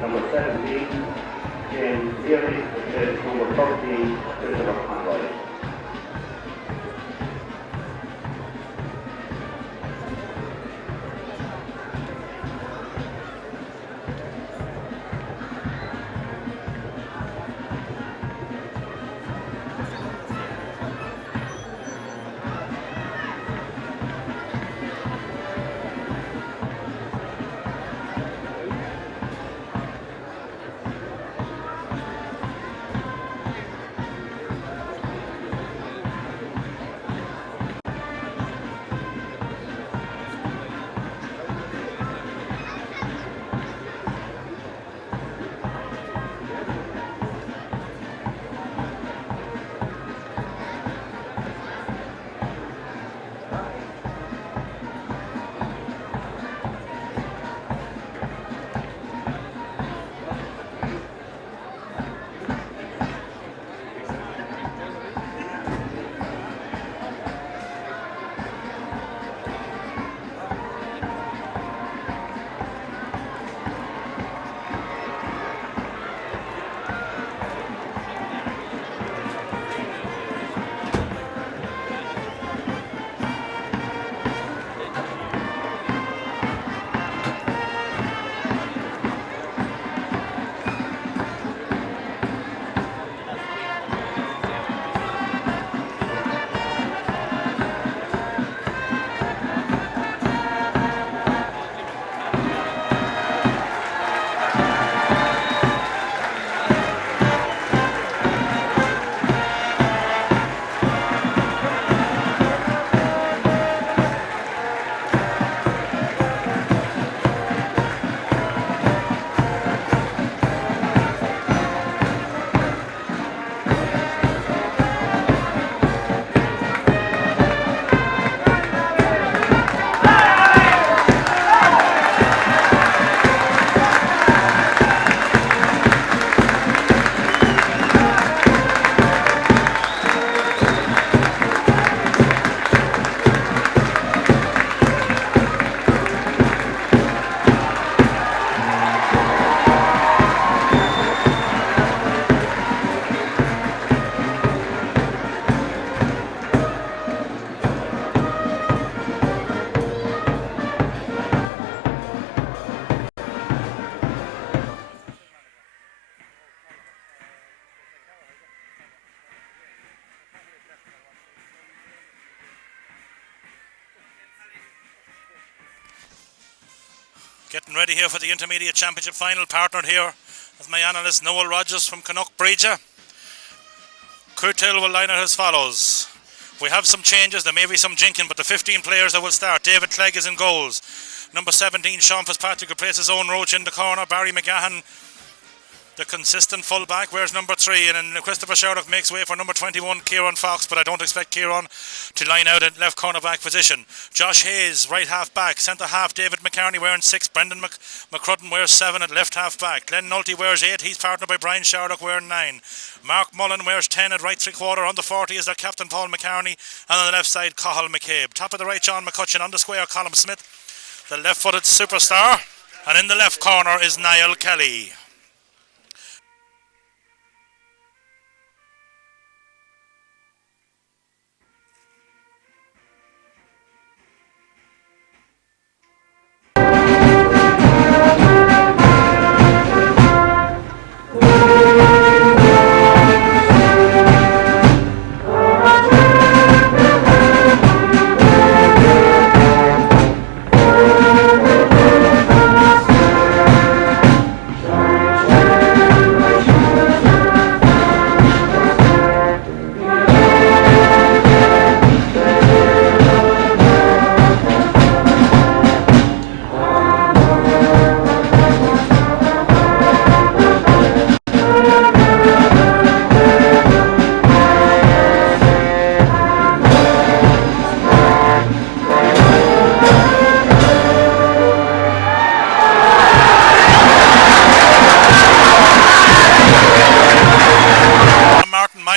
number 17, James Lavey, is number 13, Christopher Conroy. Getting ready here for the Intermediate Championship final, partnered here as my analyst Noel Rogers from Canuck Bridge. Cootehill will line out as follows. We have some changes, there may be some jinking, but the 15 players that will start. David Clegg is in goals. Number 17, Sean Fitzpatrick, will place his own Roach in the corner. Barry McGahan, the consistent fullback, wears number 3, and then Christopher Sherlock makes way for number 21, Kieran Fox, but I don't expect Kieran to line out at left cornerback position. Josh Hayes, right half back. Centre half, David McCartney wearing 6. Brendan McCrudden wears 7 at left half back. Glenn Nolte wears 8. He's partnered by Brian Sherlock wearing 9. Mark Mullen wears 10 at right 3/4. On the 40 is their captain Paul McCartney, and on the left side Cootehill McCabe. Top of the right, John McCutcheon. On the square, Colin Smith, the left-footed superstar, and in the left corner is Niall Kelly.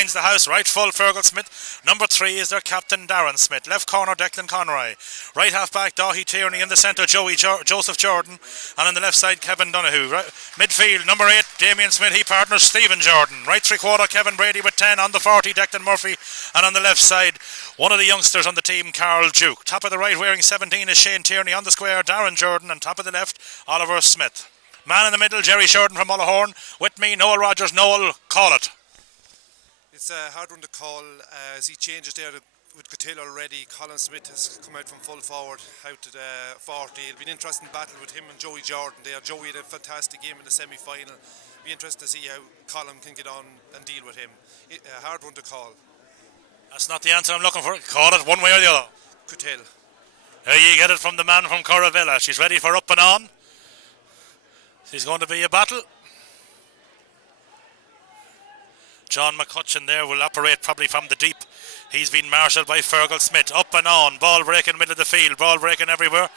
finds the house. Right full, Fergal Smith. Number 3 is their captain, Darren Smith. Left corner, Declan Conroy. Right half back, Dahi Tierney. In the centre, Joseph Jordan. And on the left side, Kevin Donoghue. Right, midfield, number 8, Damien Smith. He partners Stephen Jordan. Right 3/4, Kevin Brady with 10. On the 40, Declan Murphy. And on the left side, one of the youngsters on the team, Carl Duke. Top of the right, wearing 17, is Shane Tierney. On the square, Darren Jordan. And top of the left, Oliver Smith. Man in the middle, Jerry Sheridan from Mullahorn. With me, Noel Rogers. Noel, call it. It's a hard one to call as he changes there with Cootehill already. Colin Smith has come out from full forward out to the 40. It'll be an interesting battle with him and Joey Jordan there. Joey had a fantastic game in the semi-final. Be interesting to see how Colin can get on and deal with him. A hard one to call. That's not the answer I'm looking for. Call it one way or the other. Cootehill. There you get it from the man from Corravilla. She's ready for up and on. She's going to be a battle. John McCutcheon there will operate probably from the deep. He's been marshalled by Fergal Smith. Up and on. Ball breaking middle of the field. Ball breaking everywhere.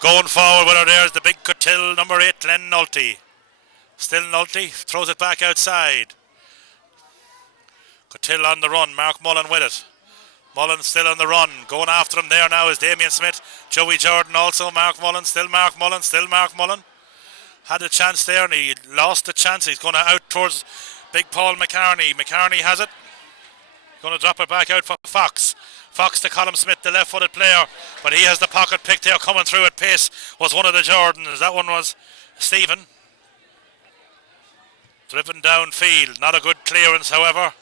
Going forward with her there's the big Cootehill, number 8, Glenn Nolte. Still Nolte. Throws it back outside. Cootehill on the run. Mark Mullen with it. Mullen still on the run. Going after him there now is Damien Smith. Joey Jordan also. Mark Mullen. Still Mark Mullen. Still Mark Mullen. Had a chance there and he lost the chance. He's going to out towards Big Paul McCarney. McCarney has it. Going to drop it back out for Fox. Fox to Colin Smith, the left-footed player. But he has the pocket pick there coming through at pace. Was one of the Jordans. That one was Stephen. Driven downfield. Not a good clearance, however.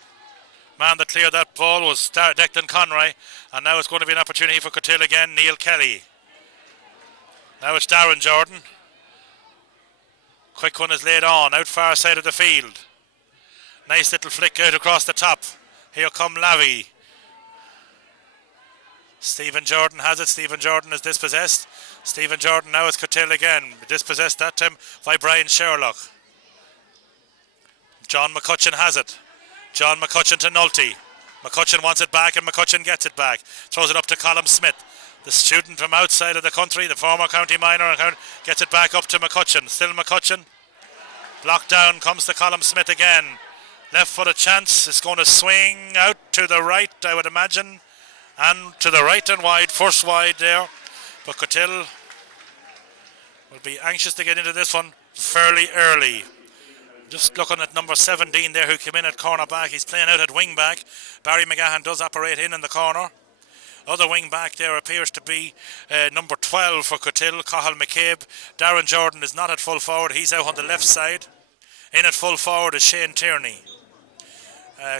Man that cleared that ball was Declan Conroy. And now it's going to be an opportunity for Cootehill again. Neil Kelly. Now it's Darren Jordan. Quick one is laid on. Out far side of the field. Nice little flick out across the top. Here come Lavey. Stephen Jordan has it. Stephen Jordan is dispossessed. Stephen Jordan now is Cootehill again. Dispossessed that time by Brian Sherlock. John McCutcheon has it. John McCutcheon to Nolte. McCutcheon wants it back and McCutcheon gets it back. Throws it up to Colin Smith. The student from outside of the country, the former county minor, gets it back up to McCutcheon. Still McCutcheon. Blocked down, comes to Colin Smith again. Left foot a chance. It's going to swing out to the right, I would imagine. And to the right and wide. First wide there. But Cootehill will be anxious to get into this one fairly early. Just looking at number 17 there who came in at corner back. He's playing out at wing back. Barry McGahan does operate in the corner. Other wing back there appears to be number 12 for Cootehill, Cathal McCabe. Darren Jordan is not at full forward. He's out on the left side. In at full forward is Shane Tierney.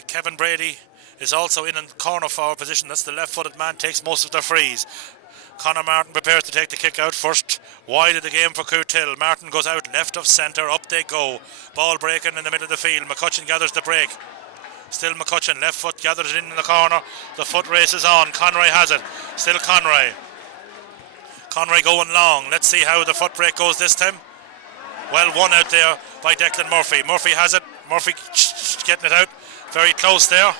Kevin Brady is also in corner forward position. That's the left-footed man, takes most of their frees. Conor Martin prepares to take the kick out first. Wide of the game for Cootehill. Martin goes out left of centre. Up they go. Ball breaking in the middle of the field. McCutcheon gathers the break. Still McCutcheon. Left foot gathers it in the corner. The foot race is on. Conroy has it. Still Conroy. Conroy going long. Let's see how the foot break goes this time. Well won out there by Declan Murphy. Murphy has it. Murphy getting it out. Very close there.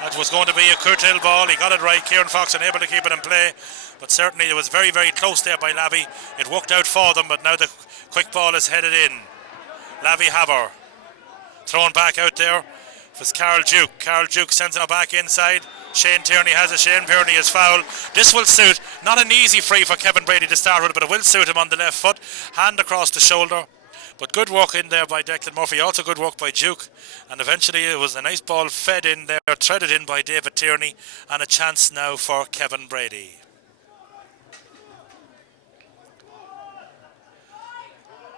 That was going to be a Cootehill ball. He got it right. Kieran Fox unable to keep it in play. But certainly it was very, very close there by Lavey. It worked out for them, but now the quick ball is headed in. Lavey Haber. Thrown back out there. It was Carl Duke. Carl Duke sends it back inside. Shane Tierney has it. Shane Tierney is foul. This will suit. Not an easy free for Kevin Brady to start with, but it will suit him on the left foot. Hand across the shoulder. But good work in there by Declan Murphy. Also good work by Duke. And eventually it was a nice ball fed in there, threaded in by David Tierney. And a chance now for Kevin Brady.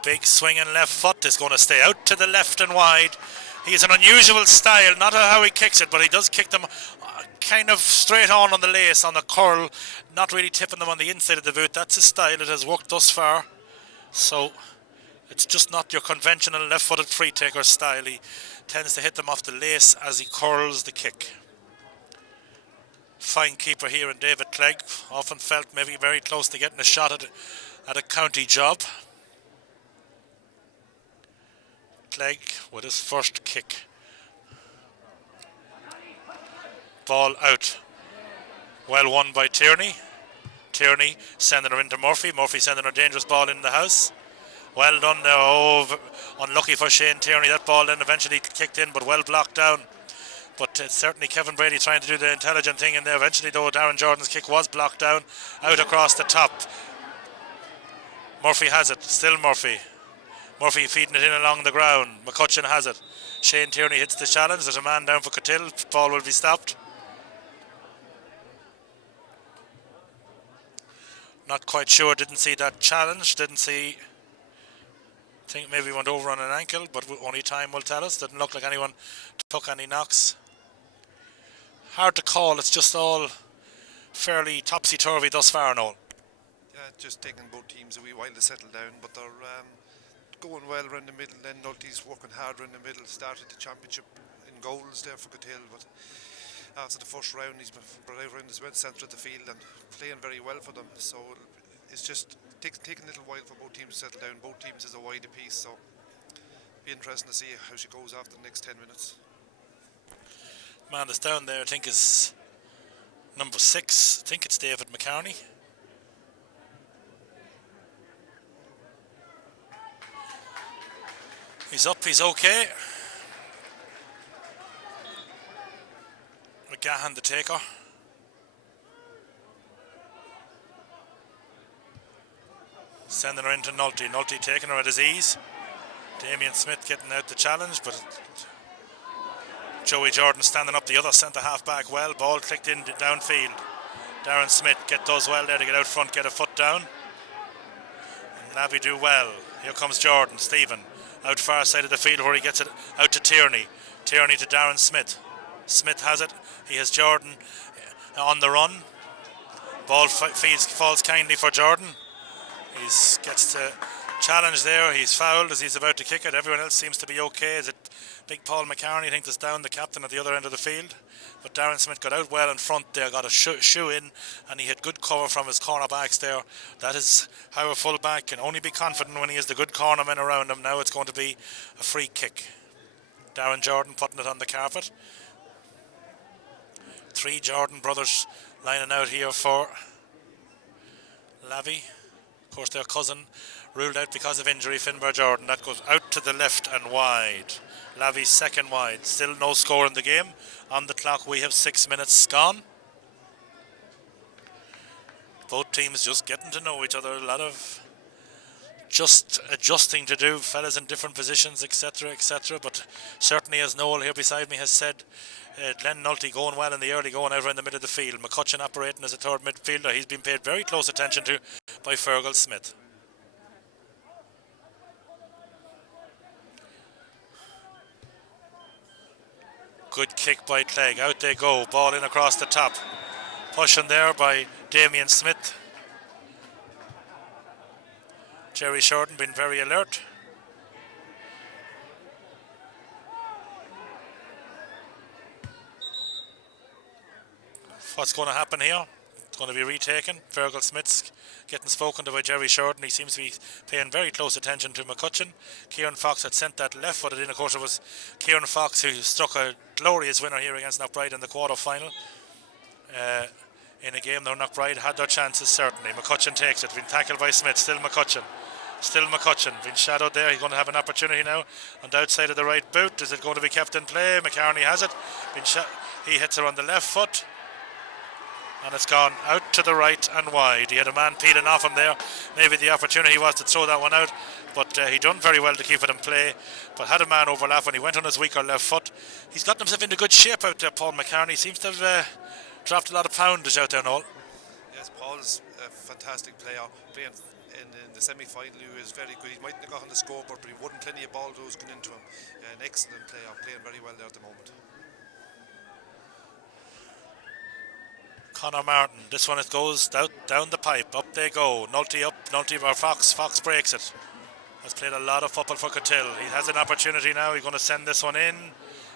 Big swinging left foot is going to stay out to the left and wide. He's an unusual style, not how he kicks it, but he does kick them kind of straight on the lace, on the curl, not really tipping them on the inside of the boot. That's his style. It has worked thus far. So it's just not your conventional left-footed free taker style. He tends to hit them off the lace as he curls the kick. Fine keeper here in David Clegg. Often felt maybe very close to getting a shot at a county job. Clegg with his first kick. Ball out. Well won by Tierney. Tierney sending her into Murphy. Murphy sending a dangerous ball in the house. Well done there. Oh, unlucky for Shane Tierney. That ball then eventually kicked in, but well blocked down. But it's certainly Kevin Brady trying to do the intelligent thing in there. Eventually, though, Darren Jordan's kick was blocked down, out across the top. Murphy has it. Still Murphy. Murphy feeding it in along the ground. McCutcheon has it. Shane Tierney hits the challenge. There's a man down for Cootehill. Ball will be stopped. Not quite sure. Didn't see that challenge. Didn't see. Think maybe went over on an ankle, but only time will tell us. Didn't look like anyone took any knocks. Hard to call. It's just all fairly topsy-turvy thus far, Noel. Yeah, just taking both teams a wee while to settle down, but they're going well around the middle. Then Nulty's working hard around the middle. Started the championship in goals there for Cootehill, but after the first round he's been brought out around the centre of the field and playing very well for them. So it's just taking a little while for both teams to settle down. Both teams is a wide apiece, so be interesting to see how she goes after the next 10 minutes. Man that's down there I think is number 6. I think it's David McCarney. He's up, he's okay. McGahan the taker. Sending her into Nulty. Nulty taking her at his ease. Damien Smith getting out the challenge, but Joey Jordan standing up the other centre half back well. Ball clicked in downfield. Darren Smith does well there to get out front, get a foot down. And Lavey do well. Here comes Jordan. Stephen out far side of the field where he gets it out to Tierney. Tierney to Darren Smith. Smith has it. He has Jordan on the run. Ball falls kindly for Jordan. He gets to challenge there. He's fouled as he's about to kick it. Everyone else seems to be okay. Is it Big Paul McCarney, I think, that's down, the captain at the other end of the field. But Darren Smith got out well in front there, got a shoe in, and he had good cover from his cornerbacks there. That is how a full-back can only be confident when he has the good cornermen around him. Now it's going to be a free kick. Darren Jordan putting it on the carpet. 3 Jordan brothers lining out here for Lavey. Of course, their cousin ruled out because of injury, Finbar Jordan. That goes out to the left and wide. Lavey's second wide. Still no score in the game. On the clock we have 6 minutes gone. Both teams just getting to know each other. A lot of just adjusting to do. Fellas in different positions, etc, etc. But certainly, as Noel here beside me has said, Glenn Nulty going well in the early going over in the middle of the field. McCutcheon operating as a third midfielder. He's been paid very close attention to by Fergal Smith. Good kick by Clegg. Out they go. Ball in across the top. Pushing there by Damien Smith. Jerry Shorten been very alert. What's going to happen here? It's going to be retaken. Fergal Smith's getting spoken to by Jerry Shorten. He seems to be paying very close attention to McCutcheon. Kieran Fox had sent that left-footed in. Of course, it was Kieran Fox who struck a glorious winner here against Knockbride in the quarter-final. In a game though, Knockbride had their chances, certainly. McCutcheon takes it. Been tackled by Smith. Still McCutcheon. Still McCutcheon. Been shadowed there. He's going to have an opportunity now on the outside of the right boot. Is it going to be kept in play? McCarney has it. He hits her on the left foot. And it's gone out to the right and wide. He had a man peeling off him there. Maybe the opportunity was to throw that one out, but he done very well to keep it in play. But had a man overlap when he went on his weaker left foot. He's gotten himself into good shape out there, Paul McCarney. Seems to have dropped a lot of poundage out there, Noel. Yes, Paul's a fantastic player. Playing in the semi-final, he was very good. He mightn't have got on the scoreboard, but he wouldn't plenty of ball those going into him. An excellent player, playing very well there at the moment. Conor Martin, this one it goes down the pipe, up they go, Nulty up, Nulty or Fox breaks it. Has played a lot of football for Cootehill. He has an opportunity now, he's going to send this one in,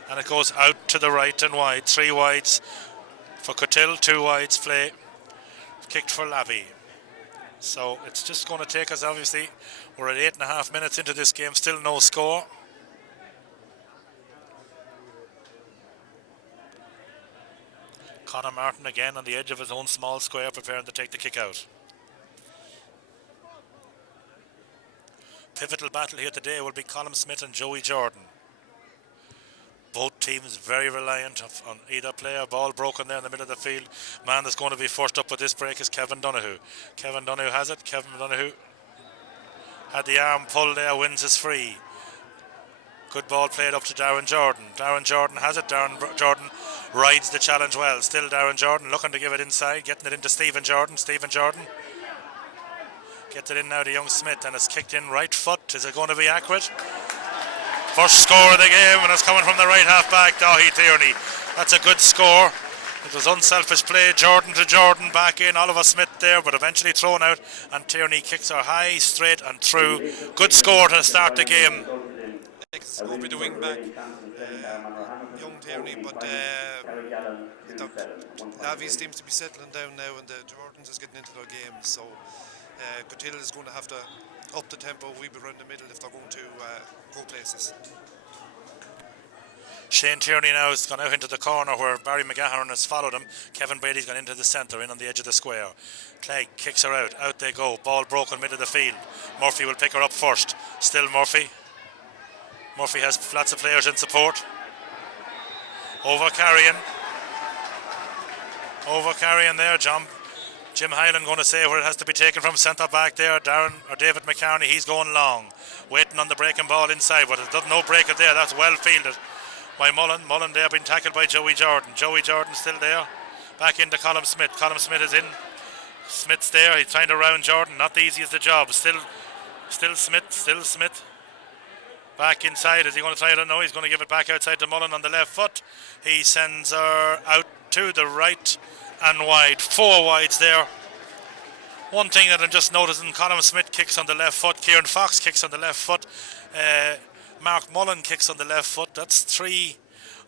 and it goes out to the right and wide. 3 wides for Cootehill, 2 wides play, kicked for Lavey. So it's just going to take us, obviously, we're at 8.5 minutes into this game, still no score. Conor Martin again on the edge of his own small square, preparing to take the kick out. Pivotal battle here today will be Colm Smith and Joey Jordan. Both teams very reliant on either player. Ball broken there in the middle of the field. Man that's going to be first up with this break is Kevin Donoghue. Kevin Donoghue has it. Kevin Donoghue had the arm pulled there, wins his free. Good ball played up to Darren Jordan. Darren Jordan has it. Darren Jordan rides the challenge well. Still Darren Jordan looking to give it inside, getting it into Stephen Jordan. Stephen Jordan gets it in now to young Smith, and it's kicked in right foot. Is it going to be accurate? First score of the game, and it's coming from the right half back, Dahi Tierney. That's a good score. It was unselfish play, Jordan to Jordan, back in, Oliver Smith there, but eventually thrown out, and Tierney kicks her high, straight and through. Good score to start the game. It's going to be the wing back, young Tierney, but Lavey seems to be settling down now, and the Jordans is getting into their game, so Cootehill is going to have to up the tempo a wee bit around the middle if they're going to go places. Shane Tierney now has gone out into the corner where Barry McGahern has followed him. Kevin Brady's gone into the centre, in on the edge of the square. Clegg kicks her out. Out they go. Ball broken mid of the field. Murphy will pick her up first. Still Murphy. Murphy has lots of players in support. Over carrying there. Jim Hyland going to say where it has to be taken from. Centre back there, David McCartney. He's going long, waiting on the breaking ball inside, but there's no break it there. That's well fielded by Mullen. Mullen there being tackled by Joey Jordan. Joey Jordan still there. Back into Colm Smith. Colm Smith is in. Smith's there. He's trying to round Jordan. Not the easiest of jobs. Still Smith. Back inside. Is he going to try it? No, he's going to give it back outside to Mullen on the left foot. He sends her out to the right and wide. 4 wides there. One thing that I'm just noticing, Colm Smith kicks on the left foot. Kieran Fox kicks on the left foot. Mark Mullen kicks on the left foot. That's 3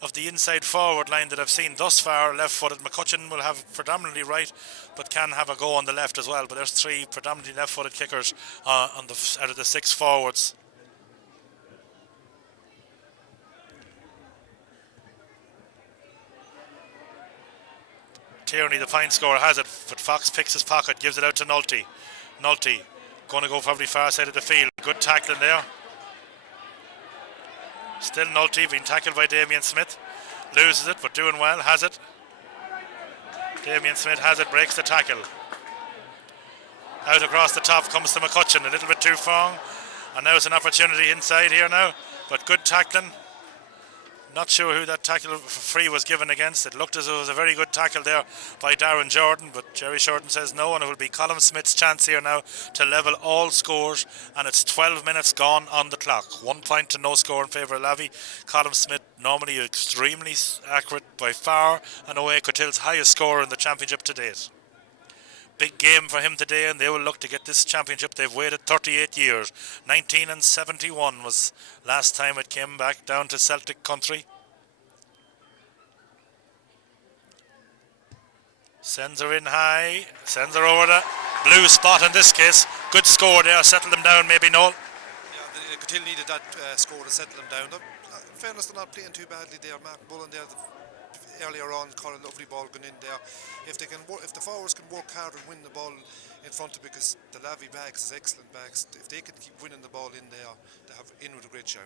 of the inside forward line that I've seen thus far left-footed. McCutcheon will have predominantly right, but can have a go on the left as well. But there's 3 predominantly left-footed kickers out of the 6 forwards. Tierney, the point scorer, has it, but Fox picks his pocket, gives it out to Nulty. Nulty going to go probably far side of the field. Good tackling there. Still Nulty being tackled by Damien Smith. Loses it, but doing well, has it. Damien Smith has it, breaks the tackle. Out across the top comes to McCutcheon, a little bit too strong. And now it's an opportunity inside here now, but good tackling. Not sure who that tackle free was given against. It looked as though it was a very good tackle there by Darren Jordan, but Jerry Shorten says no, and it will be Colm Smith's chance here now to level all scores, and it's 12 minutes gone on the clock. 1 point to no score in favour of Lavey. Colm Smith, normally extremely accurate, by far and away Cootehill's highest scorer in the championship to date. Big game for him today, and they will look to get this championship. They've waited 38 years. 1971 was last time it came back down to Celtic country. Sends her in high, sends her over the blue spot in this case. Good score there, settle them down maybe, Noel. Yeah, Cootehill needed that score to settle them down. In fairness, they're not playing too badly there. Mark Mullen there, earlier on, caught a lovely ball going in there. If the forwards can work hard and win the ball in front of, because the Lavey backs is excellent backs, if they can keep winning the ball in there, they have in with a great shout.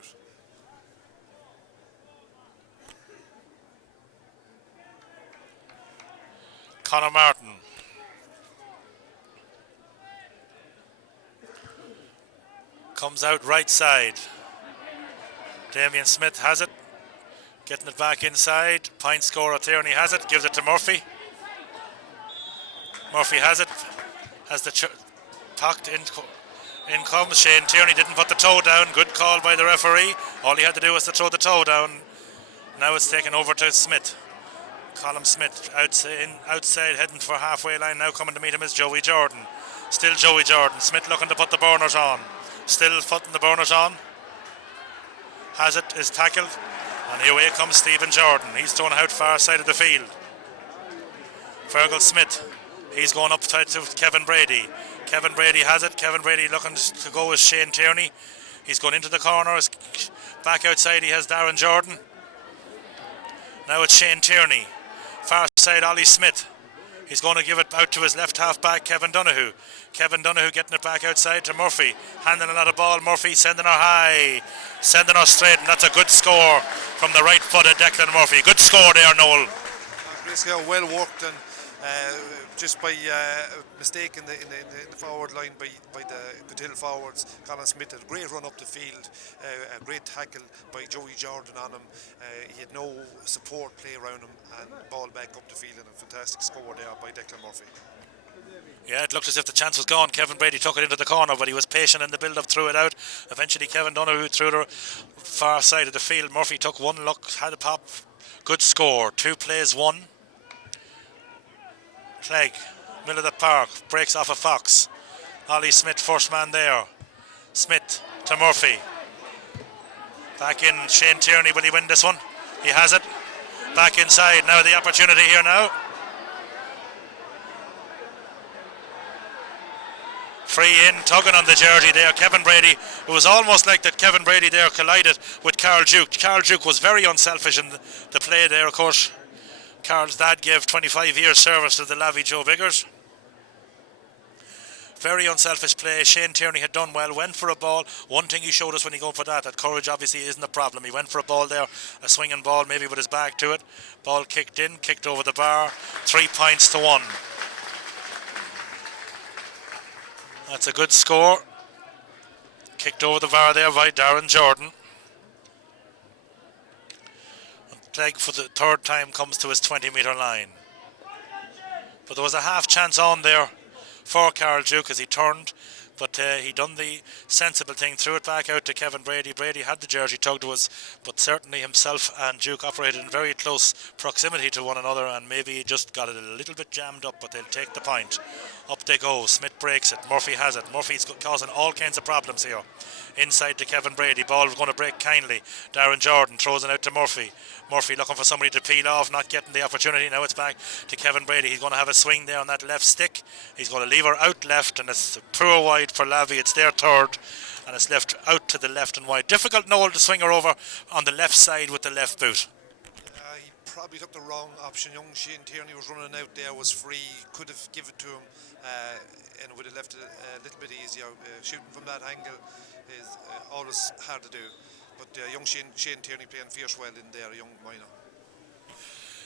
Conor Martin. Comes out right side. Damien Smith has it. Getting it back inside. Point scorer Tierney has it. Gives it to Murphy. Murphy has it. Has the tucked in. In comes Shane Tierney. Didn't put the toe down. Good call by the referee. All he had to do was to throw the toe down. Now it's taken over to Smith. Colm Smith outside heading for halfway line. Now coming to meet him is Joey Jordan. Still Joey Jordan. Smith looking to put the burners on. Still putting the burners on. Has it, is tackled. And here comes Stephen Jordan. He's thrown out far side of the field. Fergal Smith. He's going up to Kevin Brady. Kevin Brady has it. Kevin Brady looking to go with Shane Tierney. He's going into the corner. Back outside he has Darren Jordan. Now it's Shane Tierney. Far side Ollie Smith. He's going to give it out to his left half back, Kevin Donoghue. Kevin Donoghue getting it back outside to Murphy. Handing another ball. Murphy sending her high. Sending her straight. And that's a good score from the right foot of Declan Murphy. Good score there, Noel. Basically, well worked, and just by mistake in the forward line by the Cootehill forwards, Colin Smith had a great run up the field, a great tackle by Joey Jordan on him. He had no support play around him, and ball back up the field, and a fantastic score there by Declan Murphy. Yeah, it looked as if the chance was gone. Kevin Brady took it into the corner, but he was patient in the build-up, threw it out. Eventually Kevin Donoghue threw the far side of the field. Murphy took one look, had a pop. Good score. 2 plays, 1. Clegg, middle of the park, breaks off a Fox. Ollie Smith, first man there. Smith to Murphy. Back in, Shane Tierney, will he win this one? He has it. Back inside, now the opportunity here now. Free in, tugging on the jersey there, Kevin Brady. It was almost like that Kevin Brady there collided with Carl Duke. Carl Duke was very unselfish in the play there, of course. Carl's dad gave 25 years service to the Lavey Joe Biggers. Very unselfish play. Shane Tierney had done well, went for a ball. One thing he showed us when he go for that courage obviously isn't a problem. He went for a ball there, a swinging ball, maybe with his back to it. Ball kicked in, kicked over the bar. 3 points to 1. That's a good score. Kicked over the bar there by Darren Jordan. Clegg for the third time comes to his 20-metre line. But there was a half chance on there for Carl Duke as he turned, but he done the sensible thing, threw it back out to Kevin Brady. Brady had the jersey tugged to us, but certainly himself and Duke operated in very close proximity to one another, and maybe he just got it a little bit jammed up, but they'll take the point. Up they go. Smith breaks it. Murphy has it. Murphy's causing all kinds of problems here. Inside to Kevin Brady. Ball going to break kindly. Darren Jordan throws it out to Murphy. Murphy looking for somebody to peel off, not getting the opportunity. Now it's back to Kevin Brady. He's going to have a swing there on that left stick. He's going to leave her out left, and it's poor wide for Lavey. It's their third, and it's left out to the left and wide. Difficult, Noel, to swing her over on the left side with the left boot. He probably took the wrong option. Young Shane Tierney was running out there, was free, could have given it to him, and would have left it a little bit easier. Shooting from that angle is always hard to do. But young Shane Tierney playing fierce well in there, a young minor.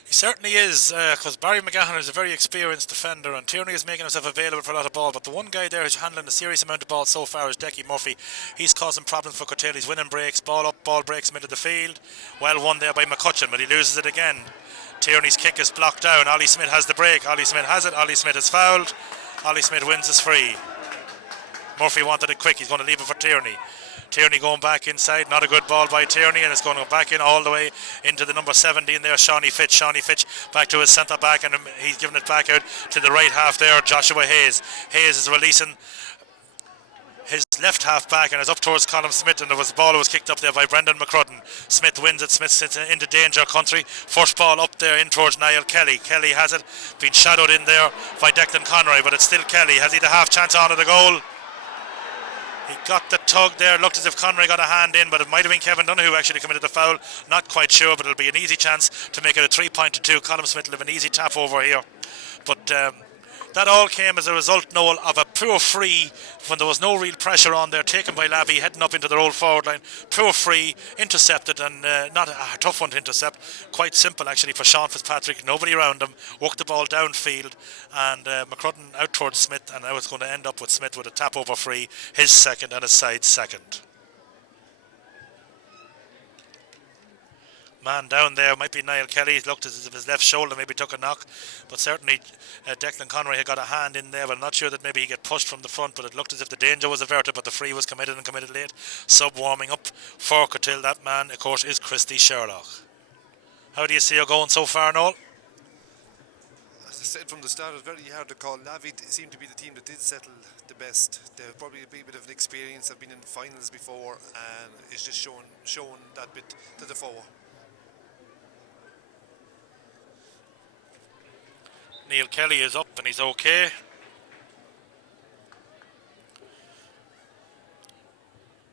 He certainly is, because Barry McGahan is a very experienced defender, and Tierney is making himself available for a lot of ball. But the one guy there who's handling a serious amount of ball so far is Decky Murphy. He's causing problems for Cootehill. He's winning breaks, ball up, ball breaks him into the field. Well won there by McCutcheon, but he loses it again. Tierney's kick is blocked down. Ollie Smith has the break. Ollie Smith has it. Ollie Smith is fouled. Ollie Smith wins his free. Murphy wanted it quick. He's going to leave it for Tierney. Tierney going back inside, not a good ball by Tierney, and it's going to go back in all the way into the number 17 there, Shawnee Fitch. Shawnee Fitch back to his centre back, and he's giving it back out to the right half there, Joshua Hayes. Hayes is releasing his left half back and is up towards Colin Smith, and the ball was kicked up there by Brendan McCrudden. Smith wins it. Smith sits into danger country. First ball up there in towards Niall Kelly. Kelly has it, been shadowed in there by Declan Conroy, but it's still Kelly. Has he the half chance on at the goal? He got the tug there, looked as if Conroy got a hand in, but it might have been Kevin Donoghue who actually committed the foul. Not quite sure, but it'll be an easy chance to make it a 3-point to 2. Colin Smith will have an easy tap over here. But that all came as a result, Noel, of a poor free when there was no real pressure on there, taken by Lavey, heading up into their old forward line. Poor free, intercepted, and not a tough one to intercept. Quite simple actually for Sean Fitzpatrick. Nobody around him, worked the ball downfield, and McCrudden out towards Smith, and now it's going to end up with Smith with a tap over free, his second and his side's second. Man down there might be Niall Kelly. He looked as if his left shoulder maybe took a knock, but certainly Declan Conroy had got a hand in there, but I'm not sure that maybe he get pushed from the front, but it looked as if the danger was averted, but the free was committed and committed late. Sub warming up for Cootehill. That man, of course, is Christy Sherlock. How do you see her going so far, Noel? As I said from the start, it was very hard to call. Lavey seemed to be the team that did settle the best. They've probably a bit of an experience. They've been in finals before, and it's just showing that bit to the fore. Neil Kelly is up and he's okay.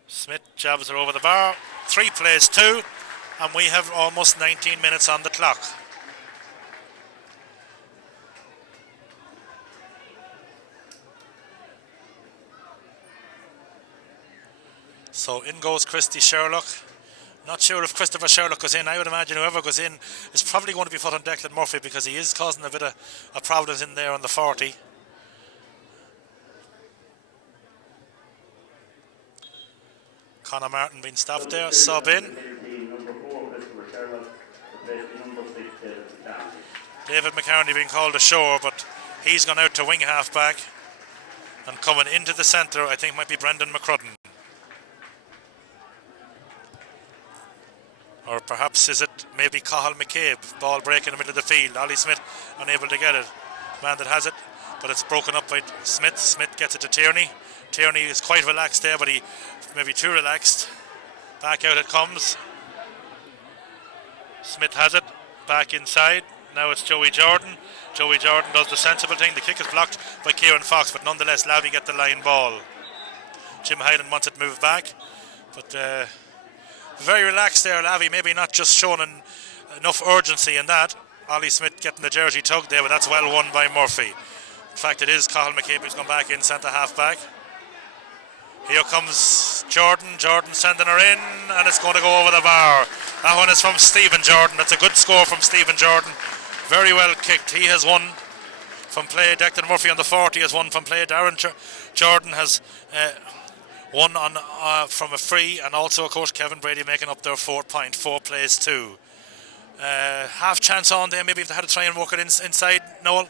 Smith jabs her over the bar. 3 plays 2, and we have almost 19 minutes on the clock. So in goes Christy Sherlock. Not sure if Christopher Sherlock goes in. I would imagine whoever goes in is probably going to be put on Declan Murphy because he is causing a bit of problems in there on the 40. Conor Martin being stopped there, sub in. Number 4, Christopher Sherlock, replacing number 6, David McCartney. David McCartney being called ashore, but he's gone out to wing half back. And coming into the centre, I think might be Brendan McCrudden. Or perhaps is it maybe Cathal McCabe, ball break in the middle of the field. Ollie Smith unable to get it. Man that has it, but it's broken up by Smith. Smith gets it to Tierney. Tierney is quite relaxed there, but he maybe too relaxed. Back out it comes. Smith has it, back inside. Now it's Joey Jordan. Joey Jordan does the sensible thing. The kick is blocked by Kieran Fox, but nonetheless Lavey get the line ball. Jim Hyland wants it moved back, but very relaxed there, Lavey. Maybe not just showing enough urgency in that. Ollie Smith getting the jersey tugged there, but that's well won by Murphy. In fact, it is Cathal McCabe who's gone back in centre half back. Here comes Jordan. Jordan sending her in, and it's going to go over the bar. That one is from Stephen Jordan. That's a good score from Stephen Jordan. Very well kicked. He has won from play. Declan Murphy on the 40 has won from play. Darren Jordan has won on from a free, and also of course Kevin Brady making up their 4 point. 4 plays 2. Half chance on there. Maybe if they had to try and work it inside. Noel.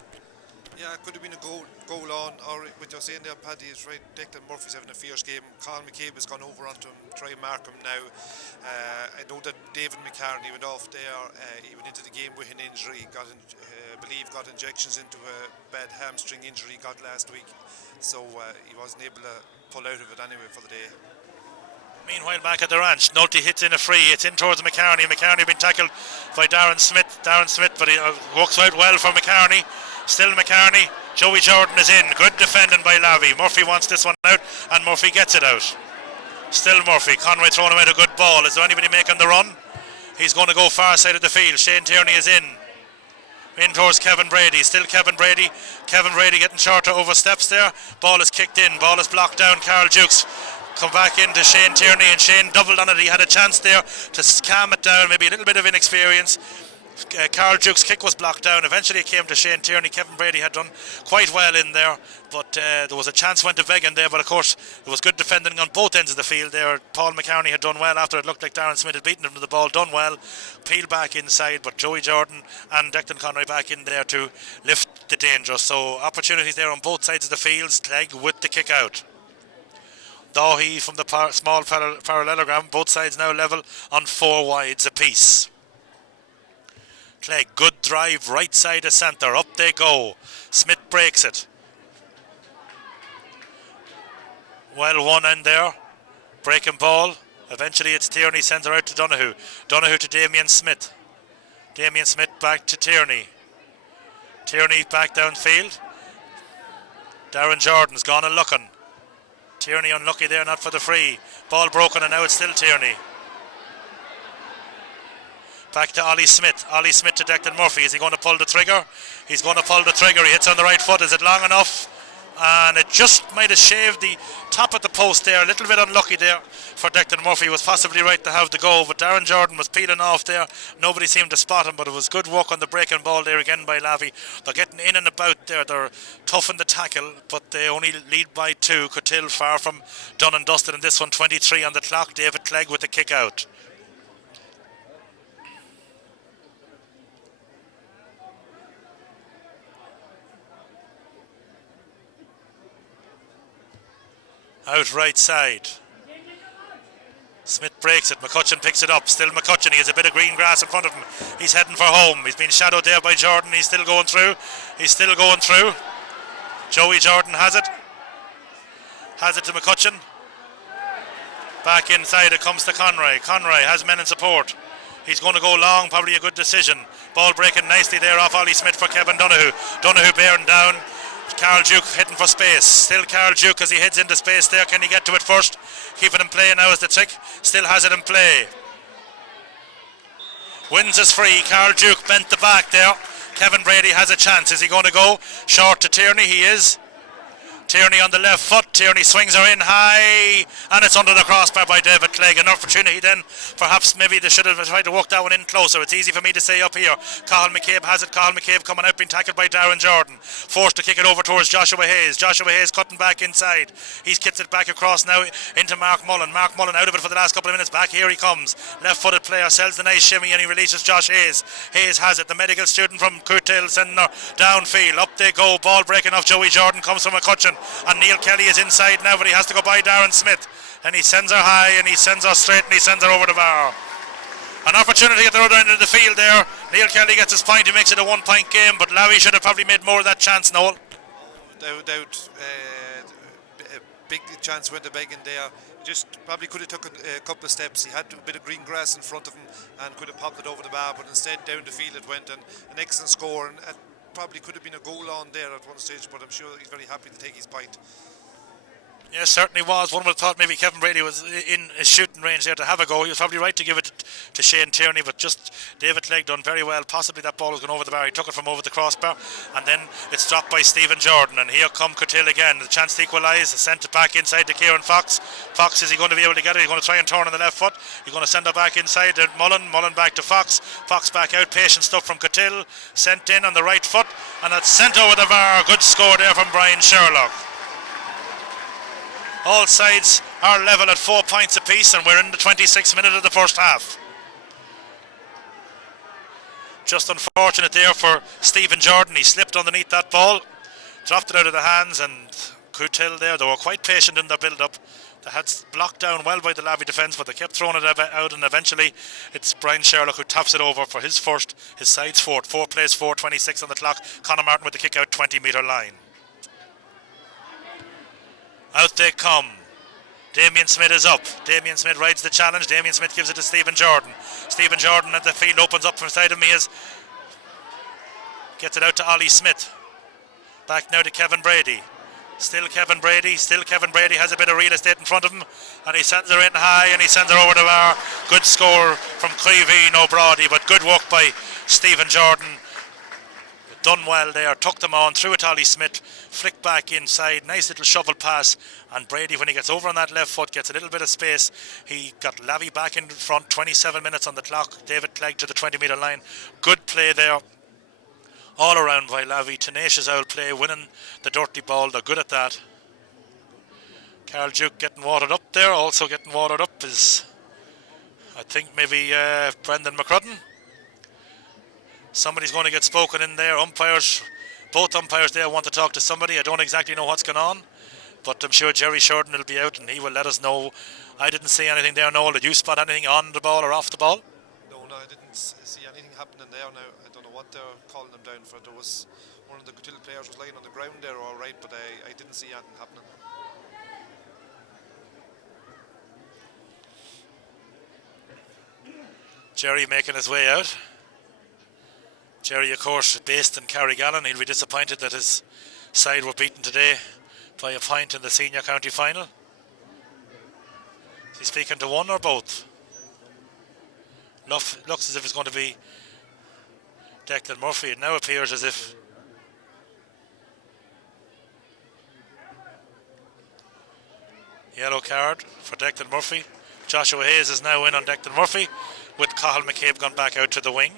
Yeah, it could have been a goal on, or what you're saying there, Paddy, is right. Declan Murphy's having a fierce game. Colin McCabe has gone over onto him, try and mark him now. I know that David McCartney went off there. He went into the game with an injury. Got injections into a bad hamstring injury he got last week. So he wasn't able to pull out of it anyway for the day. Meanwhile, back at the ranch, Nolte hits in a free. It's in towards McCartney. McCartney been tackled by Darren Smith, but he works out well for McCartney. Still McCartney. Joey Jordan is in. Good defending by Lavey. Murphy wants this one out, and Murphy gets it out. Still Murphy. Conway throwing him out a good ball. Is there anybody making the run? He's going to go far side of the field. Shane Tierney is in towards Kevin Brady. Still Kevin Brady. Kevin Brady getting shorter over steps there. Ball is kicked in. Ball is blocked down. Carl Dukes come back into Shane Tierney, and Shane doubled on it. He had a chance there to calm it down. Maybe a little bit of inexperience. Carl Duke's kick was blocked down. Eventually it came to Shane Tierney. Kevin Brady had done quite well in there, but there was a chance went to Vegan there, but of course there was good defending on both ends of the field there. Paul McCartney had done well after it looked like Darren Smith had beaten him to the ball. Done well, peeled back inside, but Joey Jordan and Declan Conroy back in there to lift the danger. So opportunities there on both sides of the field. Clegg with the kick out. Dahi from the small parallelogram. Both sides now level on 4 wides apiece. Clegg, good drive, right side of centre, up they go. Smith breaks it. Well won in there. Breaking ball. Eventually it's Tierney, sends her out to Donoghue. Donoghue to Damien Smith. Damien Smith back to Tierney. Tierney back downfield. Darren Jordan's gone and looking. Tierney unlucky there, not for the free. Ball broken, and now it's still Tierney. Back to Ollie Smith. Ollie Smith to Declan Murphy. Is he going to pull the trigger? He's going to pull the trigger. He hits on the right foot. Is it long enough? And it just might have shaved the top of the post there. A little bit unlucky there for Declan Murphy. He was possibly right to have the go, but Darren Jordan was peeling off there. Nobody seemed to spot him, but it was good work on the breaking ball there again by Lavey. They're getting in and about there. They're tough in the tackle, but they only lead by 2. Cootehill far from done and dusted in this one. 23 on the clock. David Clegg with the kick out. Out right side. Smith breaks it. McCutcheon picks it up. Still McCutcheon. He has a bit of green grass in front of him. He's heading for home. He's been shadowed there by Jordan. He's still going through. Joey Jordan has it. Has it to McCutcheon. Back inside it comes to Conroy. Conroy has men in support. He's going to go long. Probably a good decision. Ball breaking nicely there off Ollie Smith for Kevin Donoghue. Donoghue bearing down. Carl Duke heading for space. Still Carl Duke as he heads into space there. Can he get to it first? Keep it in play now is the trick. Still has it in play. Wins is free. Carl Duke bent the back there. Kevin Brady has a chance. Is he going to go short to Tierney? He is. Tierney on the left foot. Tierney swings her in high, and it's under the crossbar by David Clegg. An opportunity then, perhaps maybe they should have tried to work that one in closer. It's easy for me to say up here. Cathal McCabe has it. Cathal McCabe coming out, being tackled by Darren Jordan. Forced to kick it over towards Joshua Hayes. Joshua Hayes cutting back inside. He's kicked it back across now into Mark Mullen. Mark Mullen out of it for the last couple of minutes. Back here he comes. Left-footed player sells the nice shimmy and he releases Josh Hayes. Hayes has it. The medical student from Cootehill sending her downfield. Up they go. Ball breaking off Joey Jordan. Comes from McCutcheon. And Neil Kelly is inside now, but he has to go by Darren Smith. And he sends her high and he sends her straight and he sends her over the bar. An opportunity at the other end of the field there. Neil Kelly gets his point. He makes it a 1 point game, but Lavey should have probably made more of that chance, Noel. Doubt. A big chance went to Beggin there. Just probably could have took a couple of steps. He had a bit of green grass in front of him and could have popped it over the bar, but instead down the field it went, and an excellent score, and probably could have been a goal on there at one stage, but I'm sure he's very happy to take his point. Yes, certainly was. One would have thought maybe Kevin Brady was in a shooting range there to have a go. He was probably right to give it to Shane Tierney, but just David Clegg done very well. Possibly that ball was going over the bar. He took it from over the crossbar, and then it's dropped by Stephen Jordan. And here come Cootehill again. The chance to equalise. Sent it back inside to Kieran Fox. Fox, is he going to be able to get it? He's going to try and turn on the left foot. He's going to send it back inside to Mullen. Mullen back to Fox. Fox back out. Patient stuff from Cootehill. Sent in on the right foot, and that's sent over the bar. Good score there from Brian Sherlock. All sides are level at 4 points apiece, and we're in the 26th minute of the first half. Just unfortunate there for Stephen Jordan. He slipped underneath that ball, dropped it out of the hands, and Cootehill there, they were quite patient in their build-up. They had blocked down well by the Lavey defence, but they kept throwing it out, and eventually it's Brian Sherlock who taps it over for his side's fourth. 4 plays 4:26 on the clock. Conor Martin with the kick out 20-metre line. Out they come. Damien Smith is up. Damien Smith rides the challenge. Damien Smith gives it to Stephen Jordan. Stephen Jordan at the field opens up from side of him. Gets it out to Ollie Smith. Back now to Kevin Brady. Still Kevin Brady has a bit of real estate in front of him, and he sends her in high and he sends her over the bar. Good score from Cleaveen O'Brody, but good work by Stephen Jordan. Done well there, took them on, threw it to Ollie Smith, flicked back inside, nice little shovel pass, and Brady, when he gets over on that left foot, gets a little bit of space. He got Lavey back in front, 27 minutes on the clock. David Clegg to the 20-metre line. Good play there all around by Lavey. Tenacious owl play, winning the dirty ball. They're good at that. Carl Duke getting watered up there. Also getting watered up is, I think, maybe Brendan McCrudden. Somebody's going to get spoken in there. Both umpires there want to talk to somebody. I don't exactly know what's going on, but I'm sure Jerry Sheridan will be out and he will let us know. I didn't see anything there, Noel. Did you spot anything on the ball or off the ball? No, I didn't see anything happening there now. I don't know what they're calling them down for. There was one of the Cootehill players was lying on the ground there, all right, but I didn't see anything happening. Jerry making his way out. Jerry, of course, based in Carrigallen. He'll be disappointed that his side were beaten today by a point in the senior county final. Is he speaking to one or both? Looks as if it's going to be Declan Murphy. It now appears as if yellow card for Declan Murphy. Joshua Hayes is now in on Declan Murphy, with Cathal McCabe gone back out to the wing.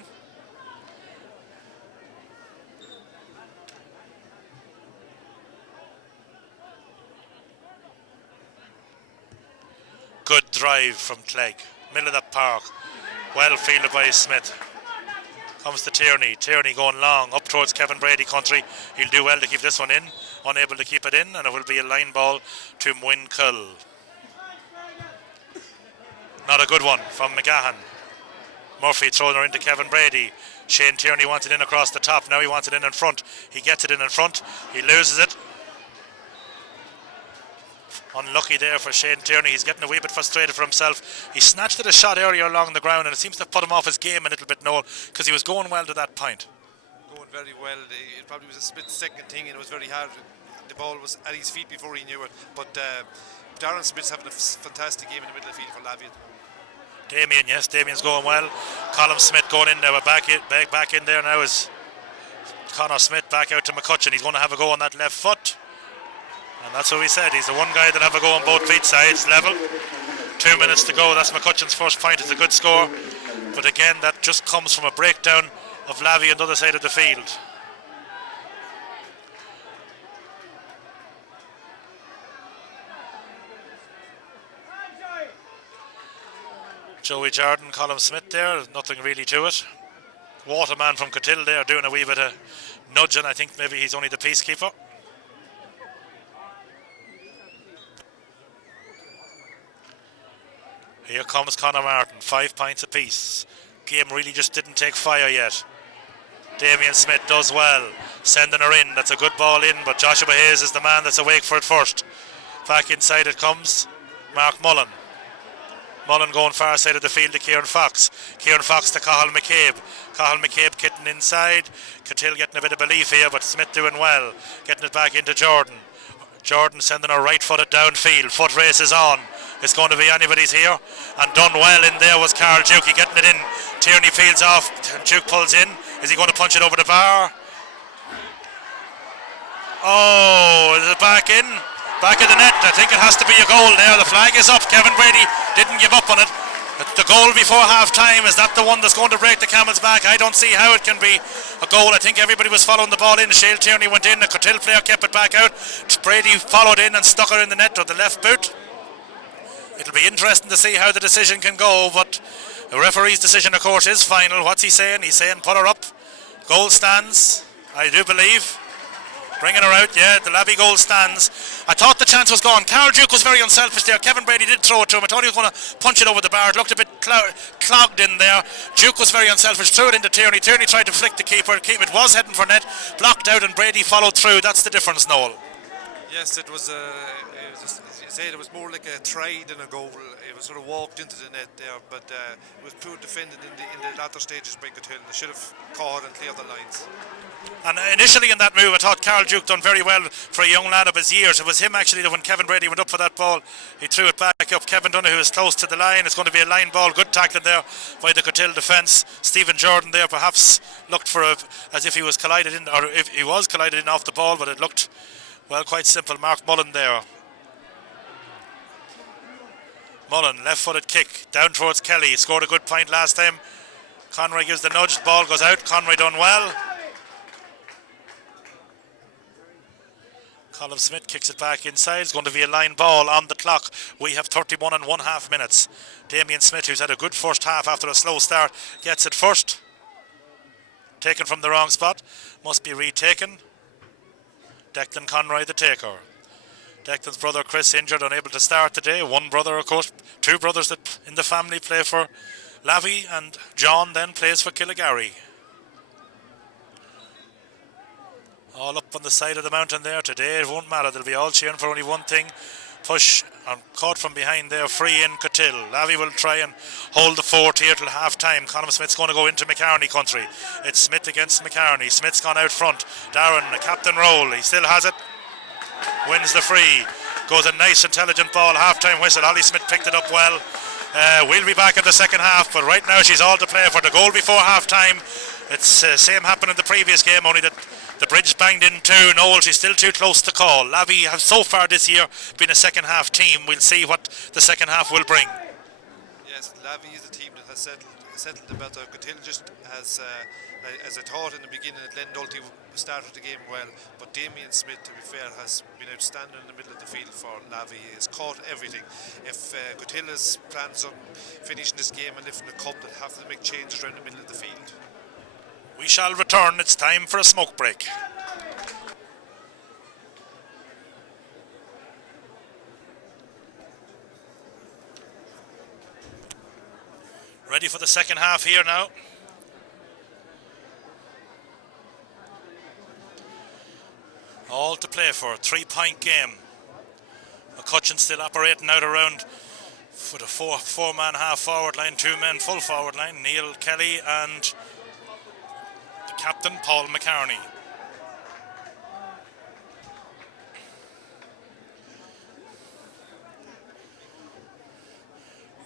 Good drive from Clegg, middle of the park, well fielded by Smith. Comes to Tierney. Tierney going long up towards Kevin Brady country. He'll do well to keep this one in. Unable to keep it in, and it will be a line ball to Muin Cull. Not a good one from McGahan. Murphy throwing her into Kevin Brady. Shane Tierney wants it in across the top. Now he wants it in front. He gets it in front. He loses it. Unlucky there for Shane Tierney. He's getting a wee bit frustrated for himself. He snatched at a shot earlier along the ground, and it seems to have put him off his game a little bit, Noel, because he was going well to that point. Going very well. It probably was a split-second thing, and it was very hard. The ball was at his feet before he knew it. But Darren Smith's having a fantastic game in the middle of the field for Lavey. Damien's going well. Colin Smith going in there. Back in there now is Conor Smith back out to McCutcheon. He's going to have a go on that left foot. And that's what we said. He's the one guy that have a go on both feet sides, level. 2 minutes to go. That's McCutcheon's first point. It's a good score. But again, that just comes from a breakdown of Lavey on the other side of the field. Joey Jordan, Colin Smith there. Nothing really to it. Waterman from Cootehill there doing a wee bit of nudging. I think maybe he's only the peacekeeper. Here comes Conor Martin, 5 points apiece. Game really just didn't take fire yet. Damien Smith does well, sending her in. That's a good ball in, but Joshua Hayes is the man that's awake for it first. Back inside it comes Mark Mullen. Mullen going far side of the field to Kieran Fox. Kieran Fox to Cathal McCabe. Cathal McCabe getting inside. Cootehill getting a bit of belief here, but Smith doing well. Getting it back into Jordan. Jordan sending her right footed downfield. Foot race is on. It's going to be anybody's here. And done well in there was Carl Duke. Getting it in. Tierney fields off. And Duke pulls in. Is he going to punch it over the bar? Oh, is it back in? Back of the net. I think it has to be a goal there. The flag is up. Kevin Brady didn't give up on it. The goal before half time, is that the one that's going to break the camel's back? I don't see how it can be a goal. I think everybody was following the ball in. Shale Tierney went in. The Cootehill player kept it back out. Brady followed in and stuck her in the net with the left boot. It'll be interesting to see how the decision can go, but the referee's decision, of course, is final. What's he saying? He's saying put her up. Goal stands, I do believe. Bringing her out, yeah, the Lavey goal stands. I thought the chance was gone. Carl Duke was very unselfish there. Kevin Brady did throw it to him. I thought he was going to punch it over the bar. It looked a bit clogged in there. Duke was very unselfish. Threw it into Tierney. Tierney tried to flick the keeper. It was heading for net. Blocked out and Brady followed through. That's the difference, Noel. Yes, it was it was more like a try than a goal. It was sort of walked into the net there, but it was poor defended in the latter stages by Cootehill. They should have caught and cleared the lines. And initially in that move, I thought Carl Duke done very well for a young lad of his years. It was him actually that when Kevin Brady went up for that ball, he threw it back up. Kevin Donoghue is close to the line. It's going to be a line ball. Good tackling there by the Cootehill defence. Stephen Jordan there perhaps looked for as if he was collided in, or if he was collided in off the ball, but it looked, well, quite simple. Mark Mullen there. Mullen, left-footed kick, down towards Kelly. Scored a good point last time. Conroy gives the nudge, the ball goes out. Conroy done well. Colin Smith kicks it back inside. It's going to be a line ball on the clock. We have 31 and 1/2 minutes. Damien Smith, who's had a good first half after a slow start, gets it first. Taken from the wrong spot. Must be retaken. Declan Conroy the taker. Declan's brother Chris injured, unable to start today. One brother, of course, two brothers that in the family play for Lavey, and John then plays for Killigarry. All up on the side of the mountain there today. It won't matter. They'll be all cheering for only one thing. Push and caught from behind there. Free in Cootehill. Lavey will try and hold the fort here till half time. Conor Smith's going to go into McCarney country. It's Smith against McCarney. Smith's gone out front. Darren, the captain role. He still has it. Wins the free. Goes a nice intelligent ball. Half-time whistle. Ollie Smith picked it up well. We'll be back in the second half, but right now she's all to play for. The goal before half-time. It's same happened in the previous game, only that the bridge banged in too. Noel, she's still too close to call. Lavey have so far this year been a second half team. We'll see what the second half will bring. Yes, Lavey is a team that has settled the better. Cootehill just has, as I thought in the beginning, Glenn Dalty started the game well, but Damien Smith, to be fair, has been outstanding in the middle of the field for Lavey. He has caught everything. If Cootehill has plans on finishing this game and lifting the cup, they'll have to make changes around the middle of the field. We shall return. It's time for a smoke break. Ready for the second half here now. All to play for. 3-point game. McCutcheon still operating out around for the four-man half forward line, 2 men full forward line. Neil Kelly and the captain, Paul McCarney.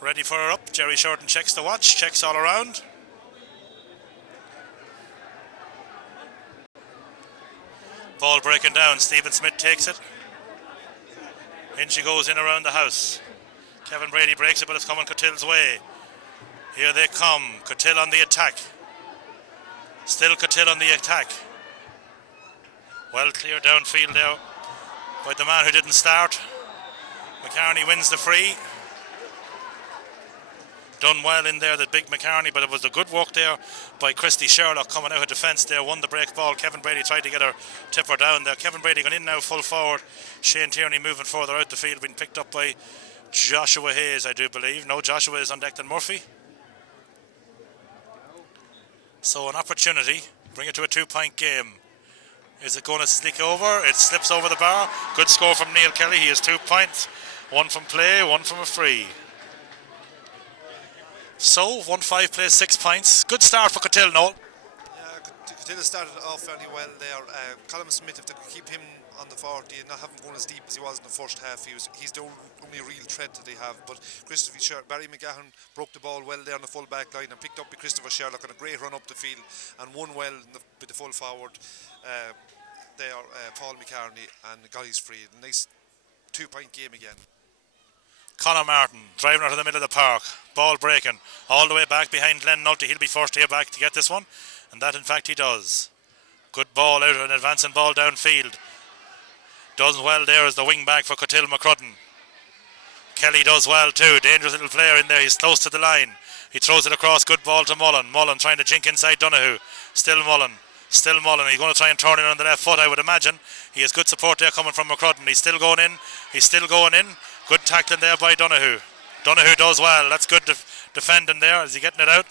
Ready for her up. Jerry Shorten checks the watch, checks all around. Ball breaking down. Stephen Smith takes it. In she goes in around the house. Kevin Brady breaks it, but it's coming Cootehill's way. Here they come. Cootehill on the attack. Still Cootehill on the attack. Well clear downfield there by the man who didn't start. McCartney wins the free. Done well in there, the big McCartney, but it was a good work there by Christy Sherlock coming out of defence there, won the break ball. Kevin Brady tried to get her, tip her down there. Kevin Brady going in now full forward. Shane Tierney moving further out the field, being picked up by Joshua Hayes, I do believe. No, Joshua is on Declan Murphy. So an opportunity, bring it to a 2-point game. Is it going to sneak over? It slips over the bar. Good score from Neil Kelly. He has 2 points. One from play, one from a free. So, 1-5 plays 6 points. Good start for Cootehill, Noel. Yeah, Cootehill started off fairly well there. Colin Smith, if they could keep him on the 40 and not have him going as deep as he was in the first half, he's the only real threat that they have. But Barry McGahan broke the ball well there on the full back line and picked up by Christopher Sherlock on a great run up the field and won well with the full forward there, Paul McCartney, and got his free. A nice 2-point game again. Conor Martin driving out of the middle of the park, ball breaking all the way back behind Glenn Nolte. He'll be first here back to get this one, and that in fact he does. Good ball out, an advancing ball downfield. Does well there as the wing back for Cootehill McCrudden. Kelly does well too, dangerous little player in there, he's close to the line. He throws it across, good ball to Mullen. Mullen trying to jink inside Donoghue. Still Mullen. He's going to try and turn it on the left foot, I would imagine. He has good support there coming from McCrudden. He's still going in. Good tackling there by Donoghue. Donoghue does well. That's good defending there. Is he getting it out?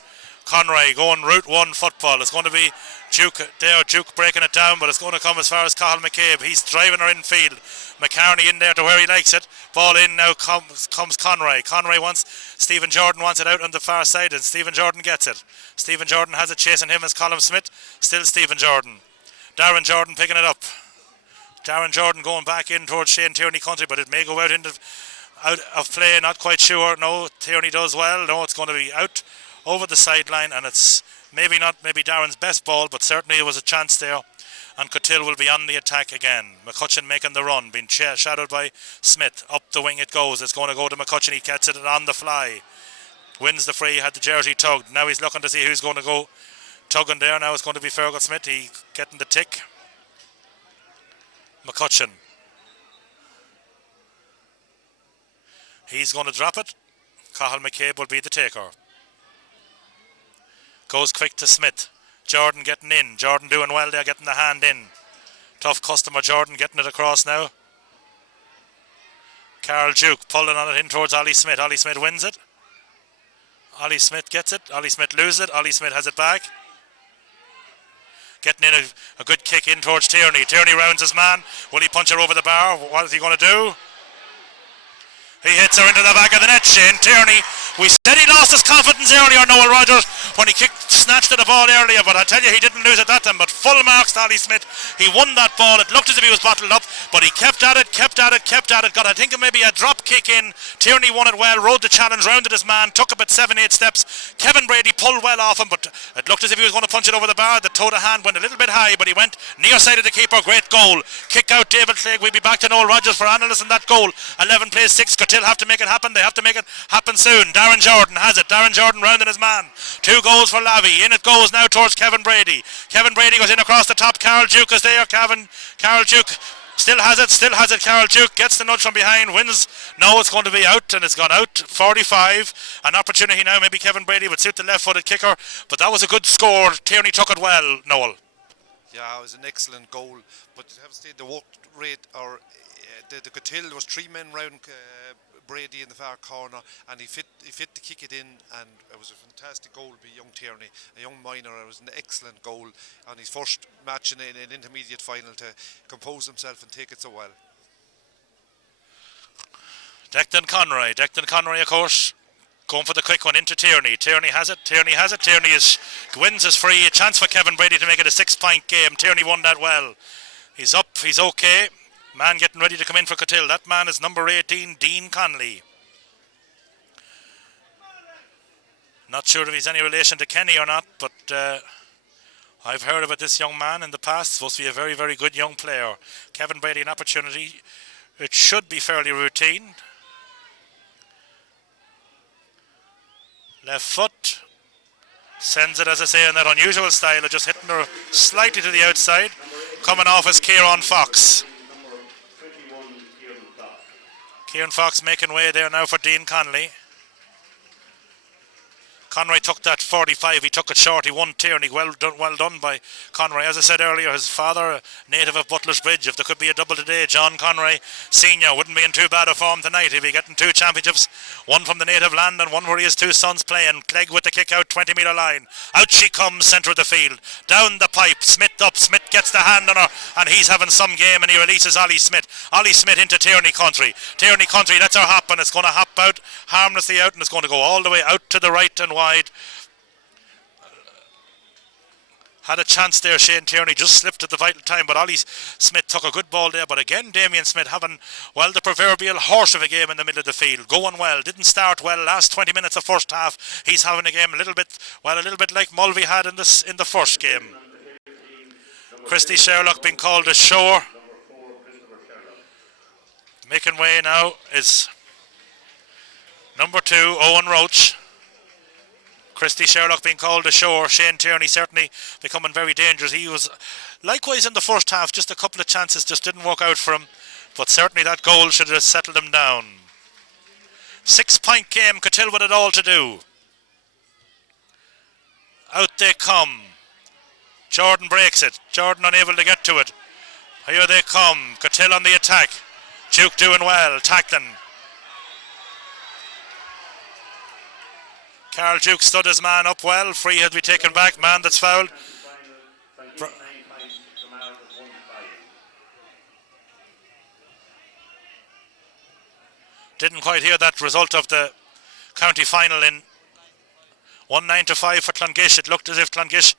Conroy going route 1 football. It's going to be Duke there. Duke breaking it down, but it's going to come as far as Cathal McCabe. He's driving her infield. McCartney in there to where he likes it. Ball in now comes Conroy. Stephen Jordan wants it out on the far side, and Stephen Jordan gets it. Stephen Jordan has it chasing him as Colin Smith. Still Stephen Jordan. Darren Jordan picking it up. Darren Jordan going back in towards Shane Tierney country, but it may go out of play, not quite sure. No, Tierney does well. No, it's going to be out over the sideline, and it's maybe Darren's best ball, but certainly there was a chance there. And Cootehill will be on the attack again. McCutcheon making the run, being shadowed by Smith. Up the wing it goes. It's going to go to McCutcheon. He gets it on the fly. Wins the free, had the jersey tugged. Now he's looking to see who's going to go tugging there. Now it's going to be Fergal Smith. He getting the tick. McCutcheon. He's going to drop it. Cathal McCabe will be the taker. Goes quick to Smith. Jordan getting in. Jordan doing well there, getting the hand in. Tough customer, Jordan getting it across now. Carl Duke pulling on it in towards Ollie Smith. Ollie Smith wins it. Ollie Smith gets it. Ollie Smith loses it. Ollie Smith has it back. Getting in a good kick in towards Tierney. Tierney rounds his man. Will he punch her over the bar? What is he going to do? He hits her into the back of the net, Shane Tierney. We said he lost his confidence earlier, Noel Rogers, when he snatched at the ball earlier, but I tell you, he didn't lose it that time. But full marks to Ollie Smith. He won that ball. It looked as if he was bottled up, but he kept at it. Got, I think, maybe a drop kick in. Tierney won it well, rode the challenge, rounded his man, took about 7-8 steps. Kevin Brady pulled well off him, but it looked as if he was going to punch it over the bar. The toe to hand went a little bit high, but he went near side of the keeper. Great goal. Kick out David Clegg. We'll be back to Noel Rogers for analysing that goal. 11 plays 6. Cootehill have to make it happen. They have to make it happen soon. Darren Jordan has it. Darren Jordan rounding his man. 2 goals for Lavey. In it goes now towards Kevin Brady. Kevin Brady goes in across the top. Carol Duke is there. Carol Duke still has it. Carol Duke gets the nudge from behind. Wins. No, it's going to be out, and it's gone out. 45. An opportunity now. Maybe Kevin Brady would suit the left-footed kicker, but that was a good score. Tierney took it well, Noel. Yeah, it was an excellent goal, but to have stayed the work rate, or the Cootehill, there was 3 men round Brady in the far corner, and he fit to kick it in, and it was a fantastic goal by young Tierney, a young minor. It was an excellent goal on his first match in an intermediate final to compose himself and take it so well. Declan Conroy, of course, going for the quick one into Tierney. Tierney has it. Tierney wins his free. A chance for Kevin Brady to make it a 6-point game. Tierney won that well. He's up. He's okay. Man getting ready to come in for Cootehill. That man is number 18, Dean Conley. Not sure if he's any relation to Kenny or not, but I've heard about this young man in the past. Supposed to be a very, very good young player. Kevin Brady, an opportunity. It should be fairly routine. Left foot. Sends it, as I say, in that unusual style of just hitting her slightly to the outside. Coming off is Kieran Fox. Kieran Fox making way there now for Dean Connolly. Conroy took that 45, he took it short, he won Tierney, well done by Conroy. As I said earlier, his father, a native of Butler's Bridge, if there could be a double today, John Conroy Senior wouldn't be in too bad a form tonight. He'd be getting 2 championships, one from the native land and one where he has 2 sons playing. Clegg with the kick out, 20-metre line. Out she comes, centre of the field. Down the pipe, Smith up, Smith gets the hand on her, and he's having some game, and he releases Ollie Smith. Ollie Smith into Tierney Country. Tierney Country, that's her hop, and it's going to hop out harmlessly out, and it's going to go all the way out to the right and wide. Had a chance there, Shane Tierney just slipped at the vital time, but Ollie Smith took a good ball there. But again, Damien Smith having, well, the proverbial horse of a game in the middle of the field, going well, didn't start well, last 20 minutes of first half. He's having a game a little bit like Mulvey had in the first game. Christy Sherlock being called ashore. Making way now is number 2, Owen Roach. Christy Sherlock being called ashore. Shane Tierney certainly becoming very dangerous. He was likewise in the first half, just a couple of chances just didn't work out for him, but certainly that goal should have settled him down. 6-point game, Cootehill with it all to do. Out they come. Jordan breaks it. Jordan unable to get to it. Here they come. Cootehill on the attack. Duke doing well, tackling. Carl Duke stood his man up well. Free had to be taken back. Man that's fouled. Didn't quite hear that result of the county final in 1-9-5 for Clongish. It looked as if Clongish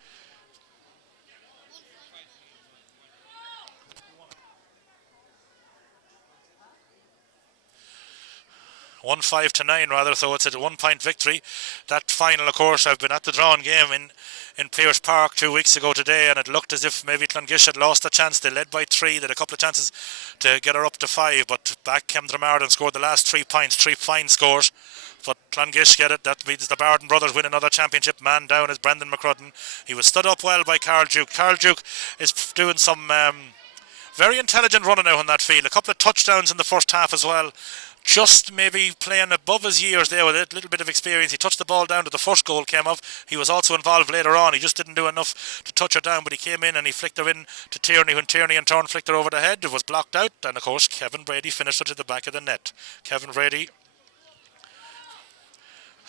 1-5-9 rather, so it's a 1-point victory. That final, of course, I've been at the drawn game in Pearse Park 2 weeks ago today, and it looked as if maybe Clongish had lost a chance. They led by 3, they had a couple of chances to get her up to 5, but back came Dromard and scored the last 3 points, 3 fine scores. But Clongish get it. That means the Barden brothers win another championship. Man down is Brendan McCrudden. He was stood up well by Carl Duke. Carl Duke is doing some very intelligent running out on that field. A couple of touchdowns in the first half as well. Just maybe playing above his years there with a little bit of experience. He touched the ball down to the first goal came off. He was also involved later on. He just didn't do enough to touch her down, but he came in and he flicked her in to Tierney. When Tierney in turn flicked her over the head, it was blocked out, and of course Kevin Brady finished it to the back of the net. Kevin Brady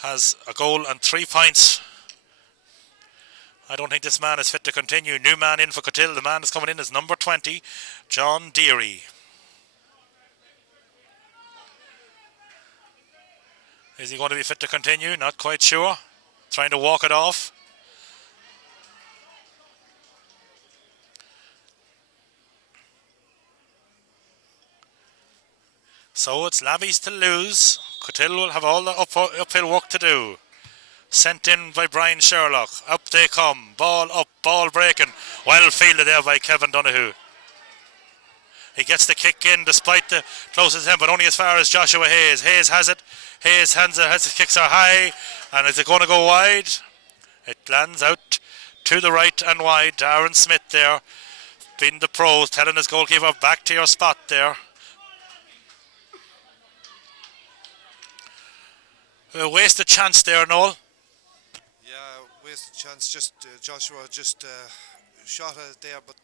has a goal and 3 points. I don't think this man is fit to continue. New man in for Cootehill. The man that's coming in is number 20, John Deary. Is he going to be fit to continue? Not quite sure. Trying to walk it off. So it's Lavey's to lose. Cootehill will have all the uphill work to do. Sent in by Brian Sherlock. Up they come. Ball up, ball breaking. Well fielded there by Kevin Donoghue. He gets the kick in despite the closest hand, but only as far as Joshua Hayes. Hayes has it. Hayes has his kicks are high. And is it going to go wide? It lands out to the right and wide. Darren Smith there, being the pros, telling his goalkeeper, back to your spot there. A wasted chance there, Noel. Yeah, wasted chance. Just Joshua just shot it there, but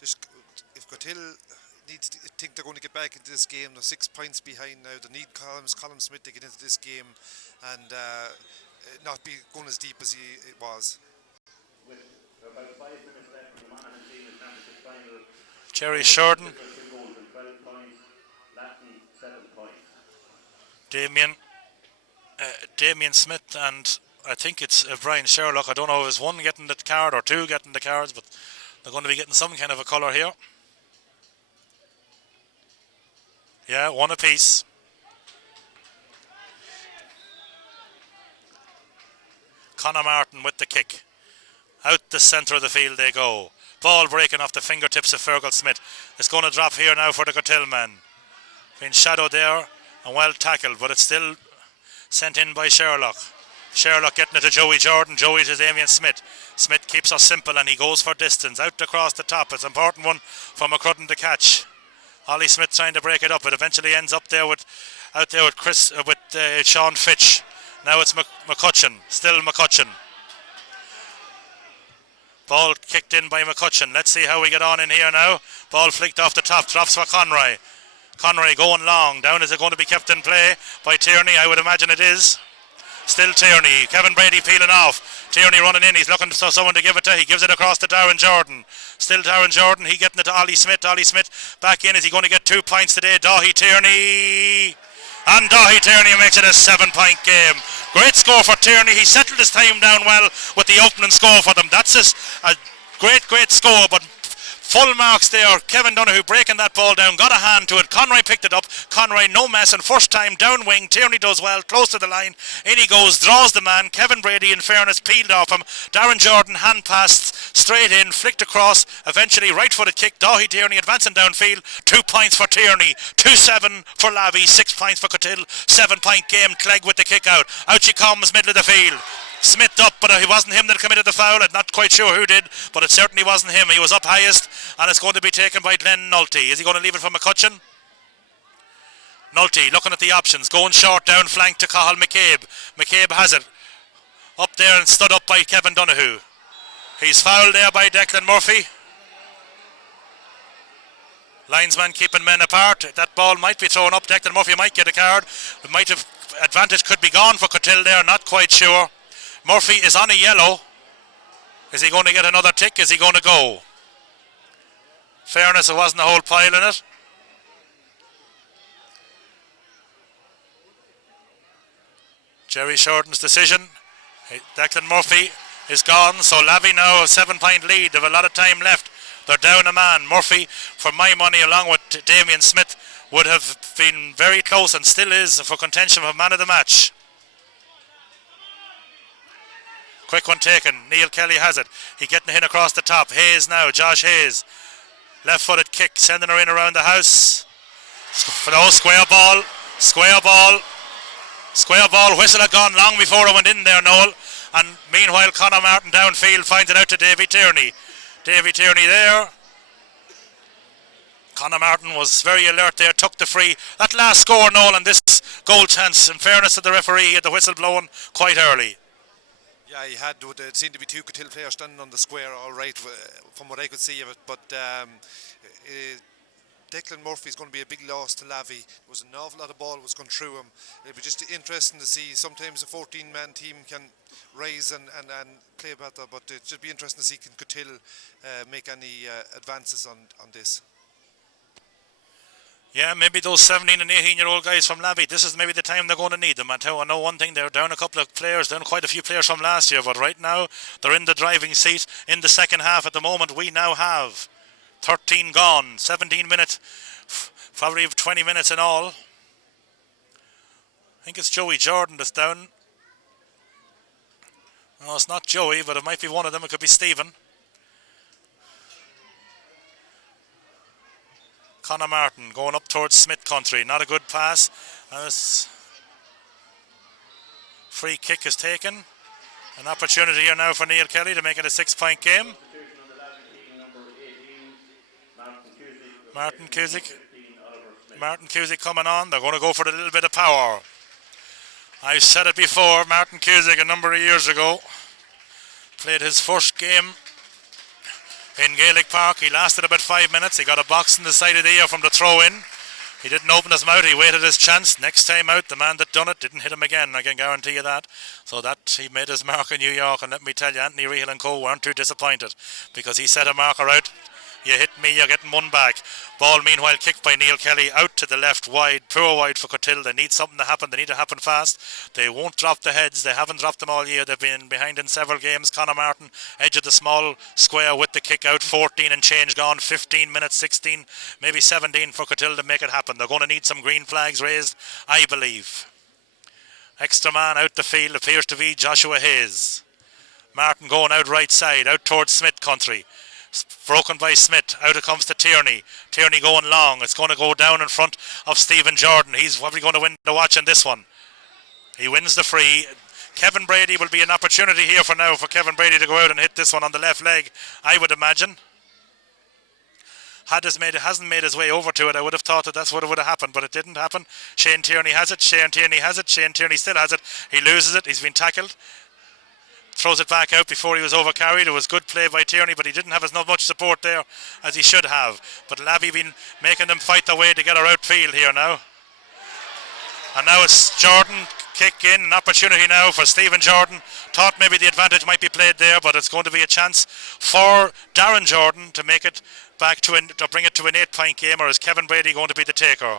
just if Cootehill needs to think they're going to get back into this game, they're 6 points behind now. They need Colin Smith to get into this game and not be going as deep as he was. With about 5 minutes left from the Monaghan Senior Championship final, Jerry Sheridan, 2 goals and 12 points, Latin 7 points. Damien Smith, and I think it's Brian Sherlock. I don't know if it's one getting the card or 2 getting the cards, but they're going to be getting some kind of a colour here. Yeah, 1 apiece. Conor Martin with the kick. Out the centre of the field they go. Ball breaking off the fingertips of Fergal Smith. It's going to drop here now for the Cootehill man. Being shadowed there and well tackled, but it's still sent in by Sherlock. Sherlock getting it to Joey Jordan. Joey to Damien Smith. Smith keeps us simple and he goes for distance. Out across the top. It's an important one for McCrudden to catch. Ollie Smith trying to break it up. It eventually ends up there with Sean Fitch. Now it's McCutcheon. Still McCutcheon. Ball kicked in by McCutcheon. Let's see how we get on in here now. Ball flicked off the top. Drops for Conroy. Conroy going long. Down. Is it going to be kept in play by Tierney? I would imagine it is. Still Tierney. Kevin Brady peeling off. Tierney running in. He's looking for someone to give it to. He gives it across to Darren Jordan. Still Darren Jordan. He getting it to Ollie Smith. Ollie Smith back in. Is he going to get 2 points today? Dahi Tierney. And Dahi Tierney makes it a 7-point game. Great score for Tierney. He settled his time down well with the opening score for them. That's a great score, but full marks there. Kevin Donoghue breaking that ball down, got a hand to it. Conroy picked it up. Conroy no mess, and first time down wing. Tierney does well, close to the line. In he goes, draws the man. Kevin Brady, in fairness, peeled off him. Darren Jordan hand passed straight in, flicked across. Eventually right footed kick. Dahi Tierney advancing downfield. 2 points for Tierney. 2-7 for Lavey. 6 points for Cootehill. 7-point game. Clegg with the kick out. Out she comes, middle of the field. Smith up, but it wasn't him that committed the foul. I'm not quite sure who did, but it certainly wasn't him. He was up highest, and it's going to be taken by Glenn Nulty. Is he going to leave it for McCutcheon? Nulty looking at the options, going short down flank to Cathal McCabe. McCabe has it up there and stood up by Kevin Donoghue. He's fouled there by Declan Murphy. Linesman keeping men apart. That ball might be thrown up. Declan Murphy might get a card. Advantage could be gone for Cootehill there, not quite sure. Murphy is on a yellow. Is he going to get another tick? Is he going to go? Fairness, it wasn't a whole pile in it. Jerry Shorten's decision. Declan Murphy is gone, so Lavey now a 7-point lead. They have a lot of time left. They're down a man. Murphy, for my money, along with Damien Smith, would have been very close and still is for contention for man of the match. Quick one taken. Neil Kelly has it. He getting in across the top. Hayes now. Josh Hayes. Left-footed kick. Sending her in around the house. For the square ball. Square ball. Square ball. Whistle had gone long before it went in there, Noel. And meanwhile, Conor Martin downfield finds it out to Davy Tierney. Davy Tierney there. Conor Martin was very alert there. Took the free. That last score, Noel, and this goal chance, in fairness to the referee, he had the whistle blowing quite early. Yeah, he had. There seemed to be 2 Cootehill players standing on the square, all right, from what I could see of it. But Declan Murphy is going to be a big loss to Lavey. There was an awful lot of ball was going through him. It'll be just interesting to see. Sometimes a 14-man team can rise and play better, but it should be interesting to see can Cootehill make any advances on this. Yeah, maybe those 17 and 18-year-old guys from Lavey, this is maybe the time they're going to need them. I know one thing, they're down a couple of players, down quite a few players from last year, but right now they're in the driving seat in the second half. At the moment, we now have 13 gone, 17 minutes, probably 20 minutes in all. I think it's Joey Jordan that's down. No, it's not Joey, but it might be one of them. It could be Stephen. Conor Martin going up towards Smith country. Not a good pass. Free kick is taken. An opportunity here now for Neil Kelly to make it a 6-point game. Martin Cusick coming on. They're going to go for a little bit of power. I've said it before. Martin Cusick a number of years ago played his first game in Gaelic Park. He lasted about 5 minutes. He got a box in the side of the ear from the throw-in. He didn't open his mouth. He waited his chance. Next time out, the man that done it didn't hit him again. I can guarantee you that. So that he made his mark in New York. And let me tell you, Anthony Rehal and co weren't too disappointed because he set a marker out. You hit me, you're getting one back. Ball, meanwhile, kicked by Neil Kelly out to the left, wide, poor wide for Cootehill. They need something to happen. They need to happen fast. They won't drop the heads. They haven't dropped them all year. They've been behind in several games. Conor Martin, edge of the small square with the kick out. 14 and change gone. 15 minutes, 16, maybe 17 for Cootehill to make it happen. They're going to need some green flags raised, I believe. Extra man out the field appears to be Joshua Hayes. Martin going out right side, out towards Smith country. Broken by Smith. Out it comes to Tierney. Tierney going long. It's going to go down in front of Stephen Jordan. He's probably going to win the watch in this one. He wins the free. Kevin Brady will be an opportunity here for now for Kevin Brady to go out and hit this one on the left leg, I would imagine. Hasn't made his way over to it, I would have thought that that's what would have happened, but it didn't happen. Shane Tierney has it. Shane Tierney has it. Shane Tierney still has it. He loses it. He's been tackled. Throws it back out before he was overcarried. It was good play by Tierney, but he didn't have as much support there as he should have. But Lavey been making them fight their way to get her outfield here now. And now it's Jordan kick in, an opportunity now for Stephen Jordan. Thought maybe the advantage might be played there, but it's going to be a chance for Darren Jordan to make it back to bring it to an 8-point game, or is Kevin Brady going to be the taker?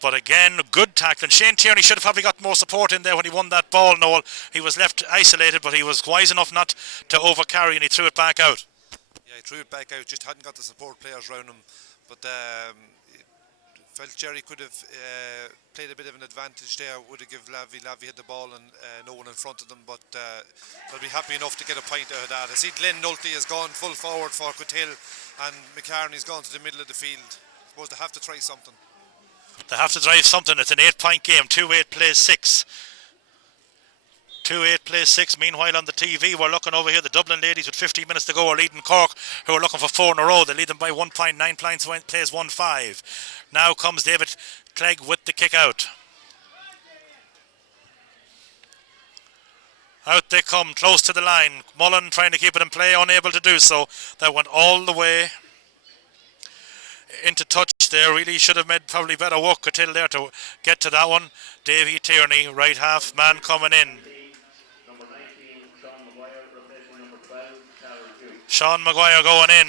But again, good tackling. Shane Tierney should have probably got more support in there when he won that ball, Noel. He was left isolated, but he was wise enough not to overcarry, and he threw it back out. Yeah, he threw it back out, just hadn't got the support players around him. But felt Jerry could have played a bit of an advantage there, would have given Lavey had the ball and no one in front of them, but they'll be happy enough to get a point out of that. I see Glenn Nolte has gone full forward for Cootehill and McCartney's gone to the middle of the field. I suppose they have to try something. They have to drive something. It's an 8-point game. 2-8 plays 6. 2-8 plays 6. Meanwhile on the TV we're looking over here, the Dublin ladies with 15 minutes to go are leading Cork, who are looking for 4 in a row. They lead them by 1 point. 9 points plays 1-5. Now comes David Clegg with the kick out. Out they come, close to the line. Mullen trying to keep it in play, unable to do so. That went all the way into touch there. Really should have made probably better work Cootehill there to get to that one. Davy Tierney, right half man coming in. Number 19, Sean Maguire, replacing number 12, Carol Duke. Sean Maguire going in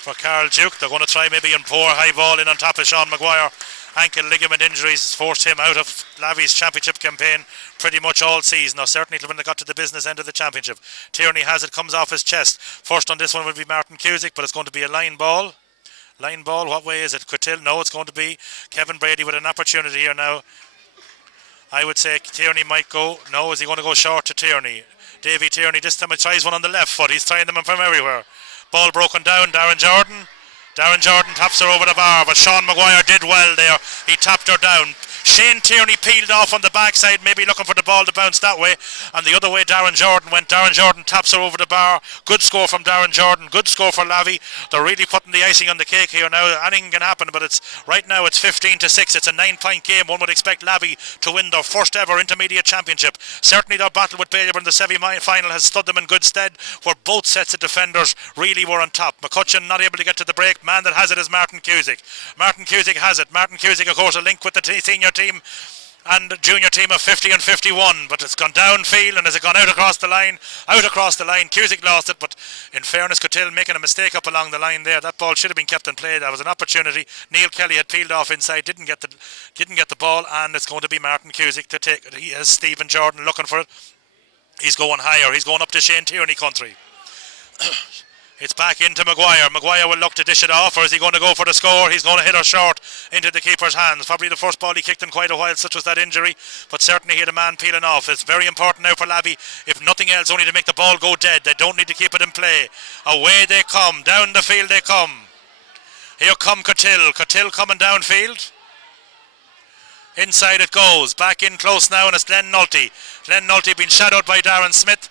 for Carl Duke. They're going to try maybe and pour high ball in on top of Sean Maguire. Ankle ligament injuries forced him out of Lavey's championship campaign pretty much all season, or certainly when they got to the business end of the championship. Tierney has it, comes off his chest. First on this one will be Martin Cusick, but it's going to be a line ball. Line ball, what way is it? Cootehill? No, it's going to be Kevin Brady with an opportunity here now. I would say Tierney might go. No, is he going to go short to Tierney? Davy Tierney this time he tries one on the left foot. He's trying them from everywhere. Ball broken down. Darren Jordan. Darren Jordan taps her over the bar, but Sean Maguire did well there. He tapped her down. Shane Tierney peeled off on the backside, maybe looking for the ball to bounce that way. And the other way Darren Jordan went. Darren Jordan taps her over the bar. Good score from Darren Jordan. Good score for Lavey. They're really putting the icing on the cake here now. Anything can happen, but it's right now it's 15-6. It's a 9-point game. One would expect Lavey to win their first ever intermediate championship. Certainly their battle with Baylor in the semi-final has stood them in good stead, where both sets of defenders really were on top. McCutcheon not able to get to the break. Man that has it is Martin Cusick. Martin Cusick has it. Martin Cusick, of course, a link with the senior team and junior team of 50 and 51, but it's gone downfield and has it gone out across the line. Cusick lost it, but in fairness, Cootehill making a mistake up along the line there. That ball should have been kept in play. That was an opportunity. Neil Kelly had peeled off inside, didn't get the ball, and it's going to be Martin Cusick to take. He has Stephen Jordan looking for it. He's going higher. He's going up to Shane Tierney country. It's back into Maguire. Maguire will look to dish it off, or is he going to go for the score? He's going to hit her short into the keeper's hands. Probably the first ball he kicked in quite a while, such was that injury. But certainly he had a man peeling off. It's very important now for Lavey, if nothing else, only to make the ball go dead. They don't need to keep it in play. Away they come. Down the field they come. Here come Cootehill. Cootehill coming downfield. Inside it goes. Back in close now, and it's Glenn Nolte. Glenn Nolte being shadowed by Darren Smith.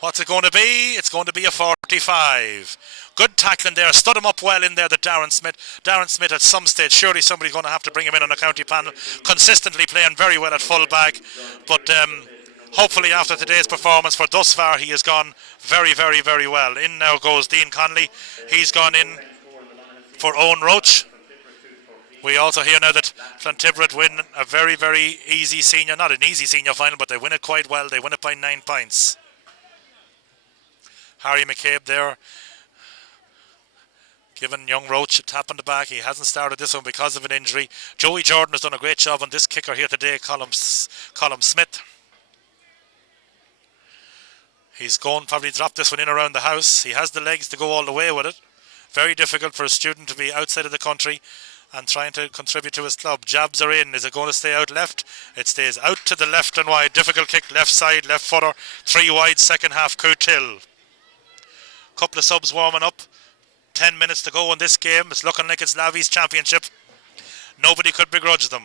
What's it going to be? It's going to be a 45. Good tackling there. Stood him up well in there, the Darren Smith. Darren Smith at some stage, surely somebody's going to have to bring him in on a county panel. Consistently playing very well at full back. But hopefully after today's performance, for thus far, he has gone very, very, very well. In now goes Dean Conley. He's gone in for Owen Roach. We also hear now that Clontiverett win a very, very easy senior, not an easy senior final, but they win it quite well. They win it by 9 points. Harry McCabe there, giving young Roach a tap on the back. He hasn't started this one because of an injury. Joey Jordan has done a great job on this kicker here today, Colm Smith. He's going probably drop this one in around the house. He has the legs to go all the way with it. Very difficult for a student to be outside of the country and trying to contribute to his club. Jabs are in. Is it going to stay out left? It stays out to the left and wide. Difficult kick, left side, left footer. 3 wide, second half, Cootehill. Couple of subs warming up. 10 minutes to go in this game. It's looking like it's Lavey's championship. Nobody could begrudge them.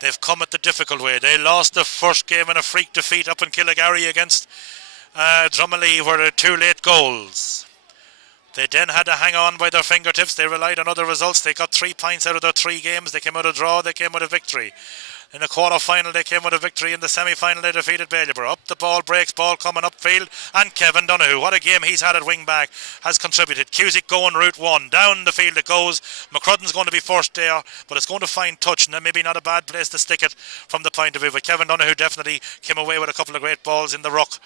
They've come it the difficult way. They lost the first game in a freak defeat up in Killigary against Drummondley, where there were 2 late goals. They then had to hang on by their fingertips. They relied on other results. They got 3 points out of their 3 games. They came out a draw. They came with a victory. In the quarter-final, they came with a victory. In the semi-final, they defeated Bailieborough. Up the ball breaks, ball coming upfield. And Kevin Donoghue, what a game he's had at wing-back, has contributed. Cusick going route 1. Down the field it goes. McCrudden's going to be first there, but it's going to find touch, and maybe not a bad place to stick it from the point of view. But Kevin Donoghue definitely came away with a couple of great balls in the ruck.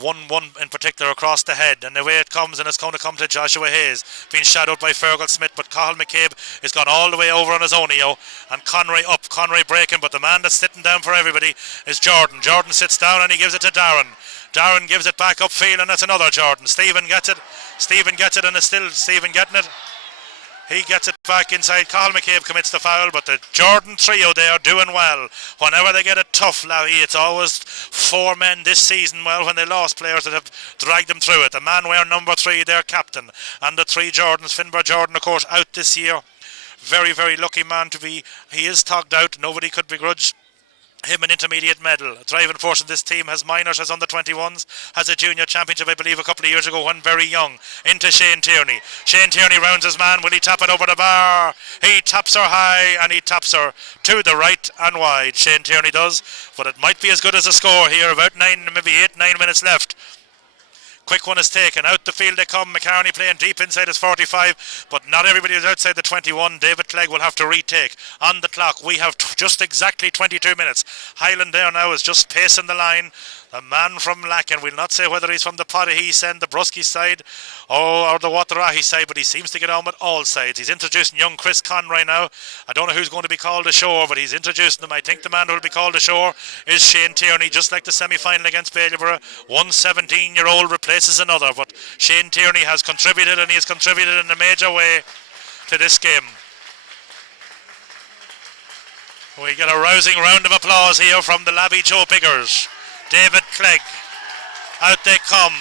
One in particular across the head, and away it comes, and it's going to come to Joshua Hayes, being shadowed by Fergal Smith, but Cathal McCabe has gone all the way over on his own, and Conroy up, Conroy breaking, but the man that's sitting down for everybody is Jordan. Jordan sits down and he gives it to Darren. Darren gives it back upfield, and that's another Jordan. Stephen gets it, and it's still Stephen getting it. He gets it back inside. Cathal McCabe commits the foul, but the Jordan trio, they are doing well. Whenever they get it tough, Lavey, it's always 4 men this season, well, when they lost players that have dragged them through it. The man wearing number 3, their captain, and the 3 Jordans. Finbar Jordan, of course, out this year. Very, very lucky man to be. He is togged out. Nobody could begrudge him an intermediate medal. A driving force in this team has minors, has under 21s, has a junior championship, I believe, a couple of years ago when very young. Into Shane Tierney. Shane Tierney rounds his man. Will he tap it over the bar? He taps her high, and he taps her to the right and wide. Shane Tierney does, but it might be as good as a score here. About 9, maybe 8, 9 minutes left. Quick one is taken. Out the field they come. McCartney playing deep inside his 45, but not everybody is outside the 21. David Clegg will have to retake. On the clock, we have just exactly 22 minutes. Highland there now is just pacing the line. The man from Lacken, we'll not say whether he's from the Potahi side, the Brusky side, or the Waterahi side, but he seems to get on with all sides. He's introducing young Chris Conroy now. I don't know who's going to be called ashore, but he's introducing them. I think the man who will be called ashore is Shane Tierney, just like the semi-final against Bailieborough. One 17-year-old replaces another, but Shane Tierney has contributed, and he has contributed in a major way to this game. We get a rousing round of applause here from the Lavey Joe Biggers. David Clegg, out they come.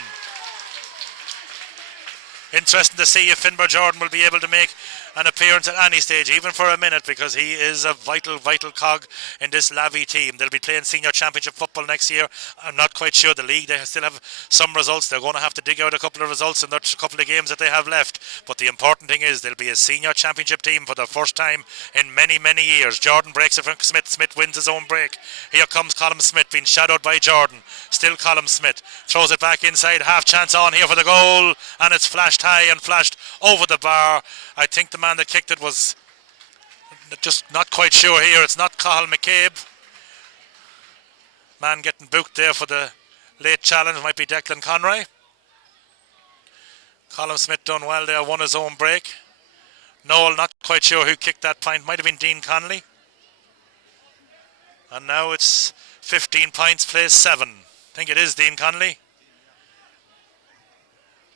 Interesting to see if Finbar Jordan will be able to make an appearance at any stage, even for a minute, because he is a vital cog in this Lavey team. They'll be playing senior championship football next year. I'm not quite sure the league, they still have some results. They're going to have to dig out a couple of results in the couple of games that they have left, but the important thing is they'll be a senior championship team for the first time in many years. Jordan breaks it from Smith. Smith wins his own break. Here comes Colm Smith, being shadowed by Jordan. Still Colm Smith throws it back inside. Half chance on here for the goal, and it's flashed high and flashed over the bar. I think the man that kicked it was just not quite sure here. It's not Cathal McCabe. Man getting booked there for the late challenge might be Declan Conroy. Colm Smith done well there, won his own break. Noel not quite sure who kicked that point. Might have been Dean Connolly. And now it's 15 points, plays 7. I think it is Dean Connolly.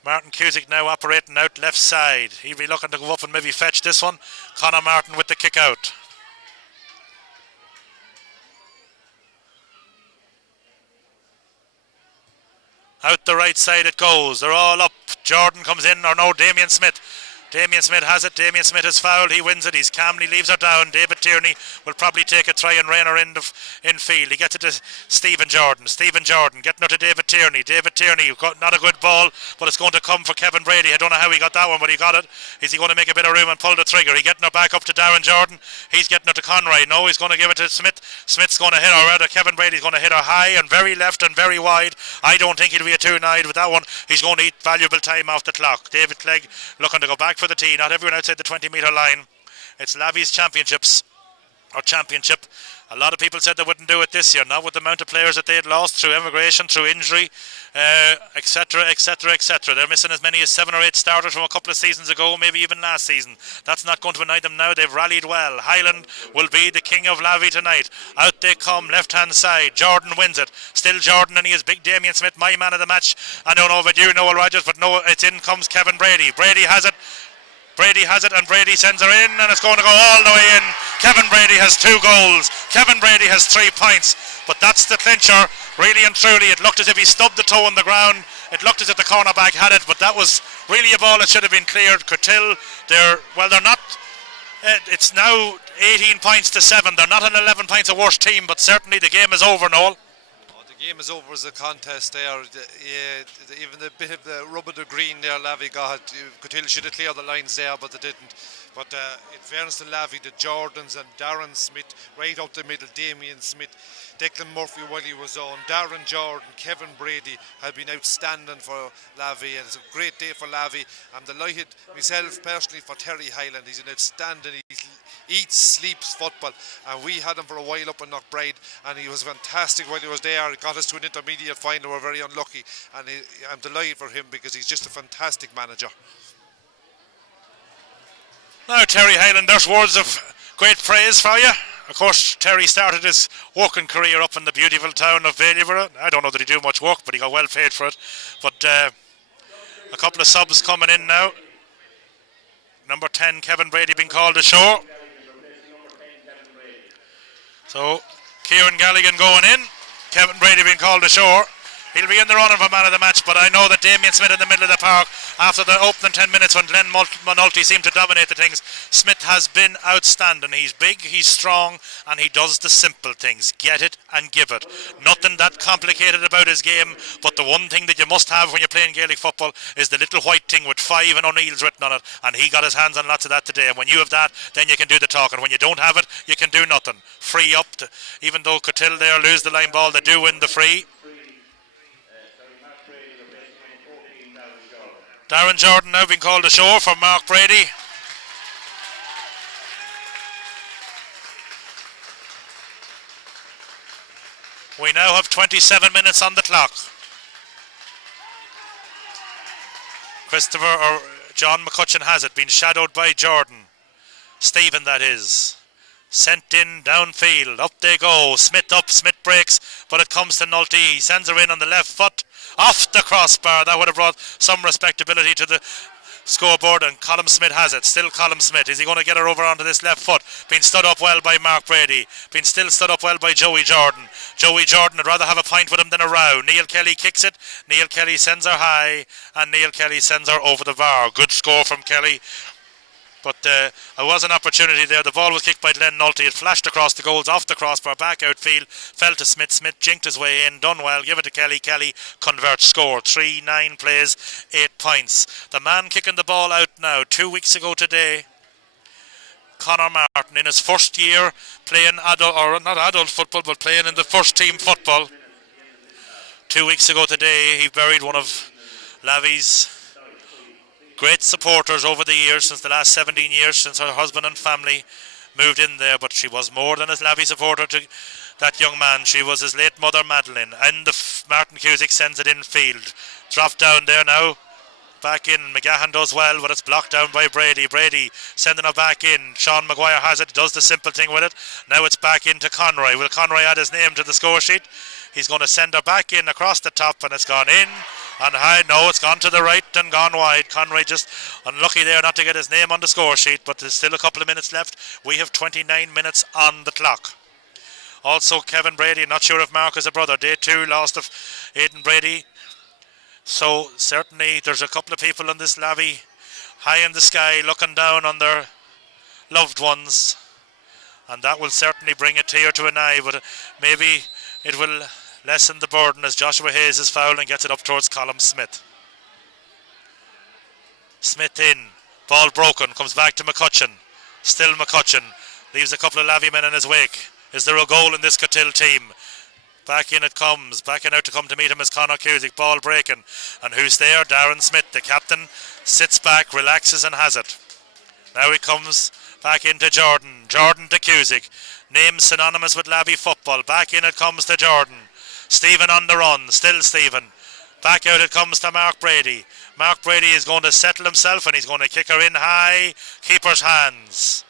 Martin Cusick now operating out left side. He'll be looking to go up and maybe fetch this one. Conor Martin with the kick out. Out the right side it goes. They're all up. Jordan comes in, or no, Damien Smith. Damien Smith has it. Damien Smith is fouled. He wins it. He's calmly leaves her down. David Tierney will probably take a try and rein her in field. He gets it to Stephen Jordan. Stephen Jordan getting her to David Tierney. David Tierney got not a good ball, but it's going to come for Kevin Brady. I don't know how he got that one, but he got it. Is he going to make a bit of room and pull the trigger? He's getting her back up to Darren Jordan. He's getting her to Conroy. No, he's going to give it to Smith. Smith's going to hit her. Rather, Kevin Brady's going to hit her high and very left and very wide. I don't think he'll be a 2-9 with that one. He's going to eat valuable time off the clock. David Clegg looking to go back for the tee. Not everyone outside the 20-metre line. It's Lavey's championship. A lot of people said they wouldn't do it this year, not with the amount of players that they had lost through emigration, through injury, etc. They're missing as many as 7 or 8 starters from a couple of seasons ago, maybe even last season. That's not going to annoy them now. They've rallied well. Highland will be the king of Lavey tonight. Out they come, left-hand side. Jordan wins it. Still Jordan, and he is big Damien Smith, my man of the match. I don't know about you, Noel Rogers, but no, it's in comes Kevin Brady. Brady has it. Brady has it, and Brady sends her in, and it's going to go all the way in. Kevin Brady has 2 goals. Kevin Brady has 3 points. But that's the clincher, really and truly. It looked as if he stubbed the toe on the ground. It looked as if the cornerback had it, but that was really a ball that should have been cleared. Cootehill, they're not. It's now 18 points to 7. They're not an 11 points a worse team, but certainly the game is over, Noel. The game is over as a contest there. Even the bit of the rub of the green there, Lavey got. Cootehill should have cleared the lines there, but they didn't. But in fairness to Lavey, the Jordans and Darren Smith, right up the middle, Damien Smith, Declan Murphy while he was on, Darren Jordan, Kevin Brady have been outstanding for Lavey, and it's a great day for Lavey. I'm delighted myself personally for Terry Hyland. He's an outstanding, he eats, sleeps football, and we had him for a while up in Knockbride, and he was fantastic while he was there. He got us to an intermediate final. We're very unlucky, and I'm delighted for him because he's just a fantastic manager. Now, Terry Hyland, there's words of great praise for you. Of course, Terry started his working career up in the beautiful town of Valleyville. I don't know that he do much work, but he got well paid for it. But a couple of subs coming in now. Number 10, Kevin Brady, being called ashore. So, Kieran Galligan going in. Kevin Brady being called ashore. He'll be in the running for man of the match, but I know that Damien Smith in the middle of the park, after the opening 10 minutes when Glenn Monulty seemed to dominate the things, Smith has been outstanding. He's big, he's strong, and he does the simple things. Get it and give it. Nothing that complicated about his game, but the one thing that you must have when you're playing Gaelic football is the little white thing with 5 and O'Neill's written on it, and he got his hands on lots of that today. And when you have that, then you can do the talking. When you don't have it, you can do nothing. Free up, even though Cootehill there lose the line ball, they do win the free. Darren Jordan now being called ashore for Mark Brady. We now have 27 minutes on the clock. Christopher or John McCutcheon has it, been shadowed by Jordan. Stephen, that is. Sent in downfield. Up they go. Smith up. Smith breaks, but it comes to Nolte. He sends her in on the left foot. Off the crossbar. That would have brought some respectability to the scoreboard, and Colm Smith has it. Still Colm Smith. Is he going to get her over onto this left foot? Been stood up well by Mark Brady. Been still stood up well by Joey Jordan. Joey Jordan would rather have a point with him than a row. Neil Kelly kicks it. Neil Kelly sends her high, and Neil Kelly sends her over the bar. Good score from Kelly. But there was an opportunity there. The ball was kicked by Glenn Nolte. It flashed across the goals, off the crossbar, back outfield, fell to Smith. Smith jinked his way in, done well, give it to Kelly. Kelly converts, score. 3-9 plays, 8 points. The man kicking the ball out now, 2 weeks ago today, Conor Martin, in his first year playing adult, or not adult football, but playing in the first team football. 2 weeks ago today, he buried one of Lavey's great supporters over the years, since the last 17 years, since her husband and family moved in there. But she was more than a Lavey supporter to that young man. She was his late mother, Madeline. And Martin Cusick sends it in field. Dropped down there now. Back in. McGahan does well, but it's blocked down by Brady. Brady sending it back in. Sean Maguire has it, does the simple thing with it. Now it's back into Conroy. Will Conroy add his name to the score sheet? He's going to send her back in across the top, and it's gone in. And high, no, it's gone to the right and gone wide. Conroy just unlucky there not to get his name on the score sheet, but there's still a couple of minutes left. We have 29 minutes on the clock. Also, Kevin Brady, not sure if Mark is a brother. Day 2, lost of Aidan Brady. So, certainly, there's a couple of people in this Lavey high in the sky looking down on their loved ones. And that will certainly bring a tear to an eye, but maybe it will lessen the burden as Joshua Hayes is fouled and gets it up towards Colm Smith. Smith in. Ball broken. Comes back to McCutcheon. Still McCutcheon. Leaves a couple of Lavey men in his wake. Is there a goal in this Cootehill team? Back in it comes. Backing out to come to meet him is Conor Cusick. Ball breaking. And who's there? Darren Smith. The captain sits back, relaxes and has it. Now he comes back into Jordan. Jordan to Cusick. Name synonymous with Lavey football. Back in it comes to Jordan. Stephen on the run, still Stephen. Back out it comes to Mark Brady. Mark Brady is going to settle himself, and he's going to kick her in high. Keeper's hands.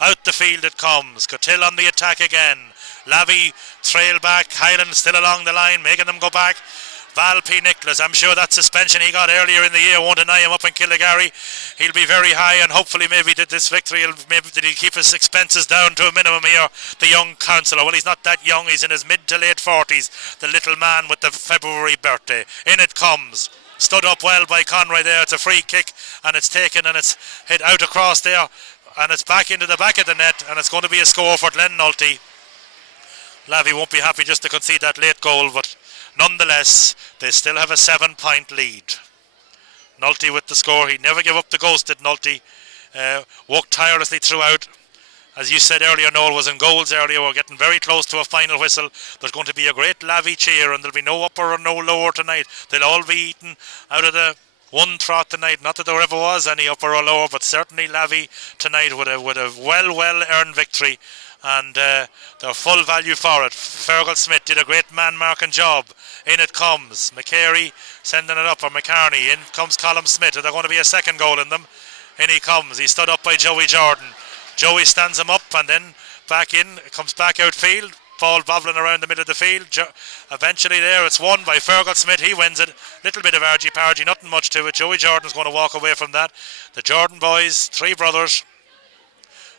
Out the field it comes. Cootehill on the attack again. Lavey trail back. Hyland still along the line, making them go back. Val P. Nicholas, I'm sure that suspension he got earlier in the year won't deny him up in Killigary. He'll be very high, and hopefully maybe that this victory he'll keep his expenses down to a minimum here. The young counsellor, well, he's not that young, he's in his mid to late 40s, the little man with the February birthday. In it comes. Stood up well by Conroy there. It's a free kick, and it's taken, and it's hit out across there, and it's back into the back of the net, and it's going to be a score for Glen Nolte. Lavey won't be happy just to concede that late goal, but nonetheless, they still have a 7-point lead. Nolte with the score. He never gave up the ghost, did Nolte. Worked tirelessly throughout. As you said earlier, Noel was in goals earlier. We're getting very close to a final whistle. There's going to be a great Lavey cheer, and there'll be no upper or no lower tonight. They'll all be eaten out of the one trot tonight. Not that there ever was any upper or lower, but certainly Lavey tonight with a well-earned victory. And they're full value for it. Fergal Smith did a great man-marking job. In it comes. McCary sending it up, or McCarney. In comes Colm Smith. There's going to be a second goal in them. In he comes. He's stood up by Joey Jordan. Joey stands him up, and then back in. It comes back outfield. Ball bobbling around the middle of the field. Eventually there, it's won by Fergal Smith. He wins it. Little bit of argy-pargy, nothing much to it. Joey Jordan's going to walk away from that. The Jordan boys, 3 brothers.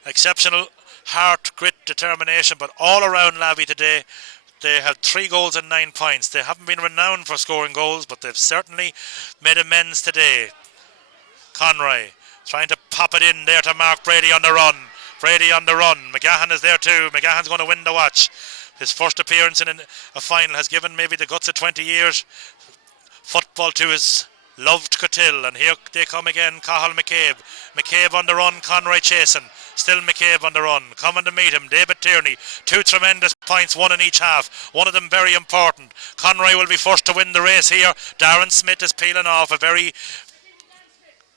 Exceptional heart, grit, determination, but all around Lavey today, they have 3 goals and 9 points. They haven't been renowned for scoring goals, but they've certainly made amends today. Conroy trying to pop it in there to Mark Brady on the run. Brady on the run. McGahan is there too. McGahan's going to win the watch. His first appearance in a final has given maybe the guts of 20 years football to his loved Cootehill, and here they come again. Cathal McCabe. McCabe on the run. Conroy chasing. Still McCabe on the run. Coming to meet him, David Tierney. 2 tremendous points, 1 in each half. One of them very important. Conroy will be first to win the race here. Darren Smith is peeling off. A very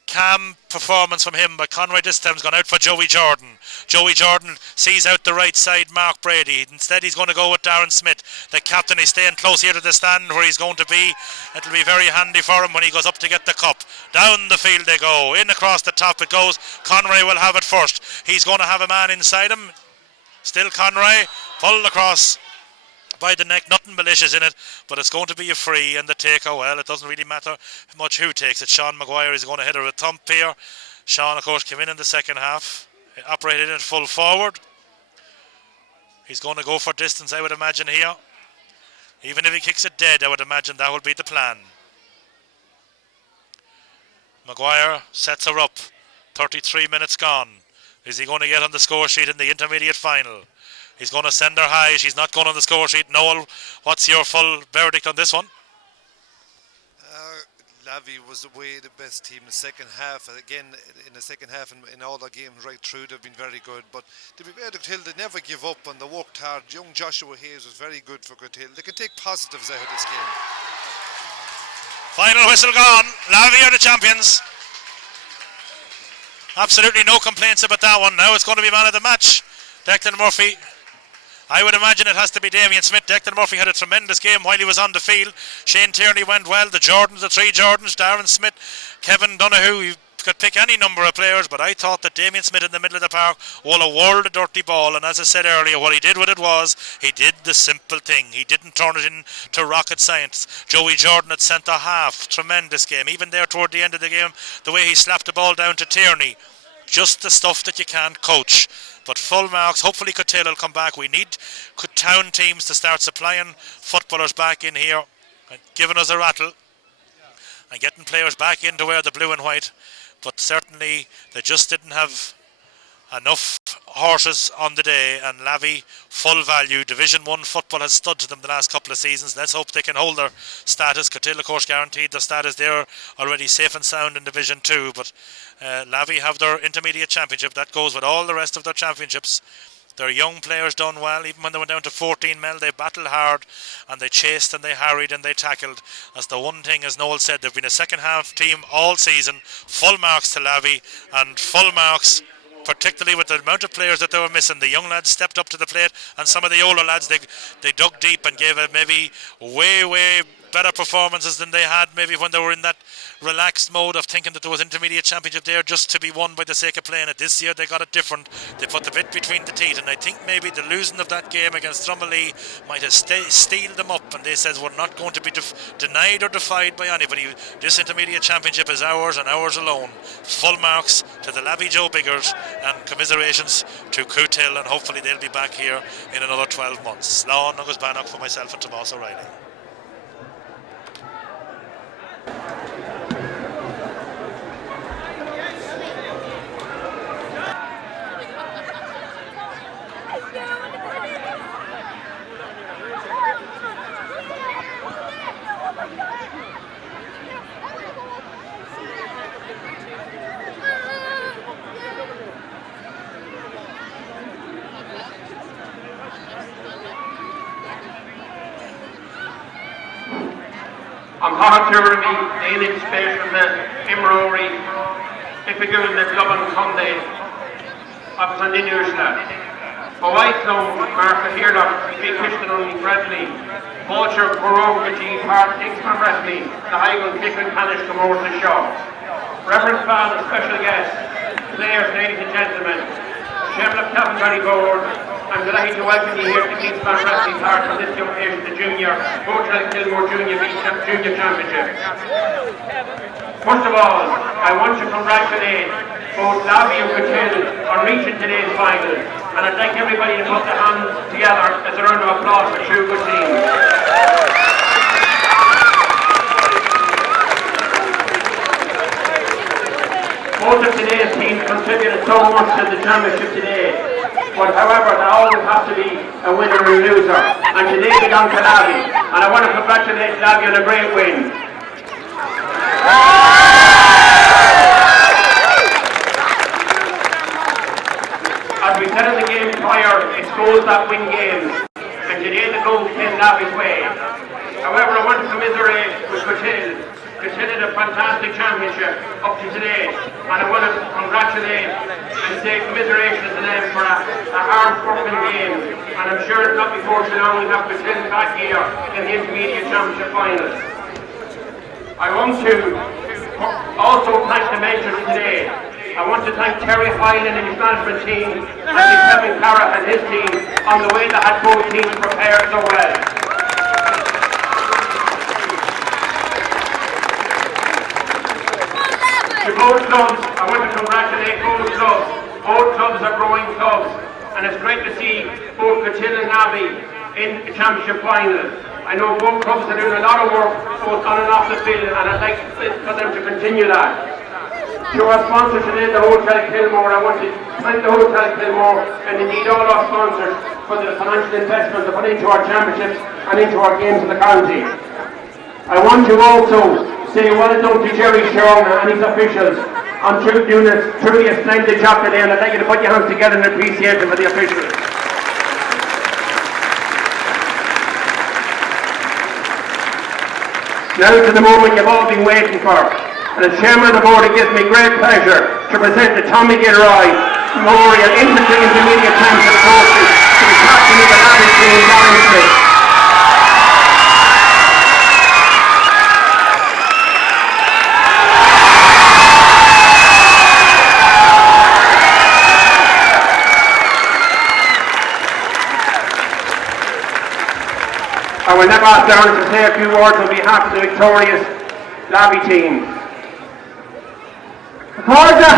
calm performance from him, but Conroy this time's gone out for Joey Jordan. Joey Jordan sees out the right side Mark Brady. Instead he's going to go with Darren Smith, the captain. He's staying close here to the stand where he's going to be. It'll be very handy for him when he goes up to get the cup. Down the field they go, in across the top it goes. Conroy will have it first. He's going to have a man inside him. Still Conroy, pulled across by the neck, nothing malicious in it, but it's going to be a free, and the taker, well, it doesn't really matter much who takes it. Sean Maguire is going to hit her a thump here. Sean, of course, came in the second half, operated in full forward. He's going to go for distance, I would imagine, here. Even if he kicks it dead, I would imagine that will be the plan. Maguire sets her up. 33 minutes gone. Is he going to get on the score sheet in the intermediate final? He's going to send her high. She's not going on the score sheet. Noel, what's your full verdict on this one? Lavey was way the best team in the second half. Again, in the second half, in all the games right through, they've been very good. But to be fair to Cootehill, they never give up, and they worked hard. Young Joshua Hayes was very good for Cootehill. They can take positives out of this game. Final whistle gone. Lavey are the champions. Absolutely no complaints about that one. Now it's going to be man of the match. Declan Murphy. I would imagine it has to be Damien Smith. Declan Murphy had a tremendous game while he was on the field. Shane Tierney went well. The 3 Jordans, Darren Smith, Kevin Donoghue. You could pick any number of players, but I thought that Damien Smith in the middle of the park won a world of dirty ball. And as I said earlier, what he did with it was he did the simple thing. He didn't turn it into rocket science. Joey Jordan at centre half, tremendous game. Even there toward the end of the game, the way he slapped the ball down to Tierney. Just the stuff that you can't coach. But full marks. Hopefully Cootehill will come back. We need town teams to start supplying footballers back in here and giving us a rattle and getting players back in to wear the blue and white. But certainly they just didn't have enough horses on the day, and Lavey, full value. Division 1 football has stood to them the last couple of seasons. Let's hope they can hold their status. Cootehill, of course, guaranteed their status. They're already safe and sound in Division 2, but Lavey have their intermediate championship. That goes with all the rest of their championships. Their young players done well. Even when they went down to 14 men, they battled hard and they chased and they harried and they tackled. That's the one thing, as Noel said, they've been a second half team all season. Full marks to Lavey, and full marks particularly with the amount of players that they were missing. The young lads stepped up to the plate, and some of the older lads, they dug deep and gave a maybe way better performances than they had maybe when they were in that relaxed mode of thinking that there was intermediate championship there just to be won by the sake of playing it. This year they got it different. They put the bit between the teeth, and I think maybe the losing of that game against Drummondley might have steeled them up, and they said we're not going to be denied or defied by anybody. This intermediate championship is ours and ours alone. Full marks to the Lavey Joe Biggers and commiserations to Cootehill, and hopefully they'll be back here in another 12 months. Slán agus Bannock for myself and Tomas O'Reilly. I'm hard to be David Space from the Imrory, if we go in the club on Sunday, of Sunday Newsla. But I know Martha Hearlock, Big Christian only Bradley, Vulture, Corrogagy, Park, Dixman Bradley, the Highland, Dickon, Canish, come over to the show. Reverend Fan, special guest, players, ladies and gentlemen, Shemlock Tappingary Board, I'm delighted to welcome you here to Kingspan Wrestling Park on this occasion, the Junior Cootehill Kilmore Junior Championship. First of all, I want to congratulate both Lavey and Cootehill on reaching today's final, and I'd like everybody to put their hands together as a round of applause for two good teams. Both of today's teams contributed so much to the championship today. But however, there always has to be a winner and a loser. And today belongs to Lavey. And I want to congratulate Lavey on a great win. As we said in the game prior, it's goals that win games. And today the goals came Lavey's way. However, I want to commiserate with Cootehill. Cootehill had a fantastic championship up to today. And I want to congratulate and say commiserations to them for a hard-working game. And I'm sure it's not before too long we'll have Cootehill back here in the intermediate championship final. I want to also thank the mentors today. I want to thank Terry Hyland and his management team, and Kevin Carra and his team on the way that had both teams prepared so well. To both clubs, I want to congratulate both clubs. Both clubs are growing clubs, and it's great to see both Cootehill and Lavey in the championship final. I know both clubs are doing a lot of work both on and off the field, and I'd like for them to continue that. To our sponsors today, the Hotel Kilmore, I want to thank the Hotel Kilmore and indeed all our sponsors for the financial investment they put into our championships and into our games in the county. I want to also say well done to Jerry Sharma and his officials on doing a truly a splendid job today, and I'd like you to put your hands together in appreciation for the officials. Now to the moment you've all been waiting for. And as chairman of the board, it gives me great pleasure to present the Tommy Gilroy Memorial Intermediate Championship Trophy to the captain of the Lavey team, Darren Smith. I will now ask Darren to say a few words on behalf of the victorious Lavey team. Georgia,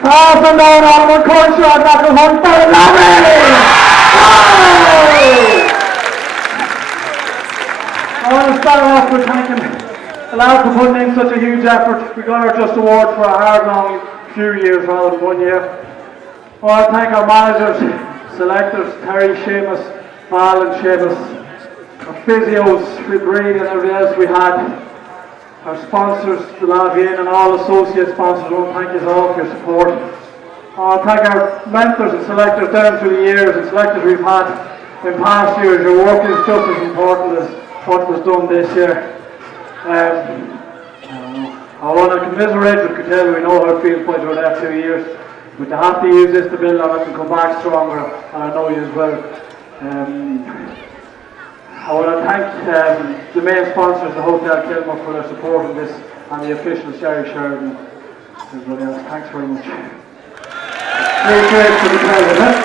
Carlson down on court shot, knuckle one for Lavey! I want to start off with thanking the lads for putting in such a huge effort. We got our Just Award for a hard, long few years rather than 1 year. I want to thank our managers, selectors, Terry, Seamus, Val and Seamus, our physios with Brady and everything else we had, our sponsors, the Lavey and all associate sponsors. I want to thank you all for your support. I want to thank our mentors and selectors down through the years and selectors we've had in past years. Your work is just as important as what was done this year. I want to commiserate with Cootehill. We know how it feels by over that 2 years. But they have to use this to build on it and come back stronger, and I know you as well. I want to thank the main sponsors, the Hotel Kilmore, for their support in this, and the officials, Sherry Sheridan, and everybody else. Thanks very much. Great for the crowd, isn't it?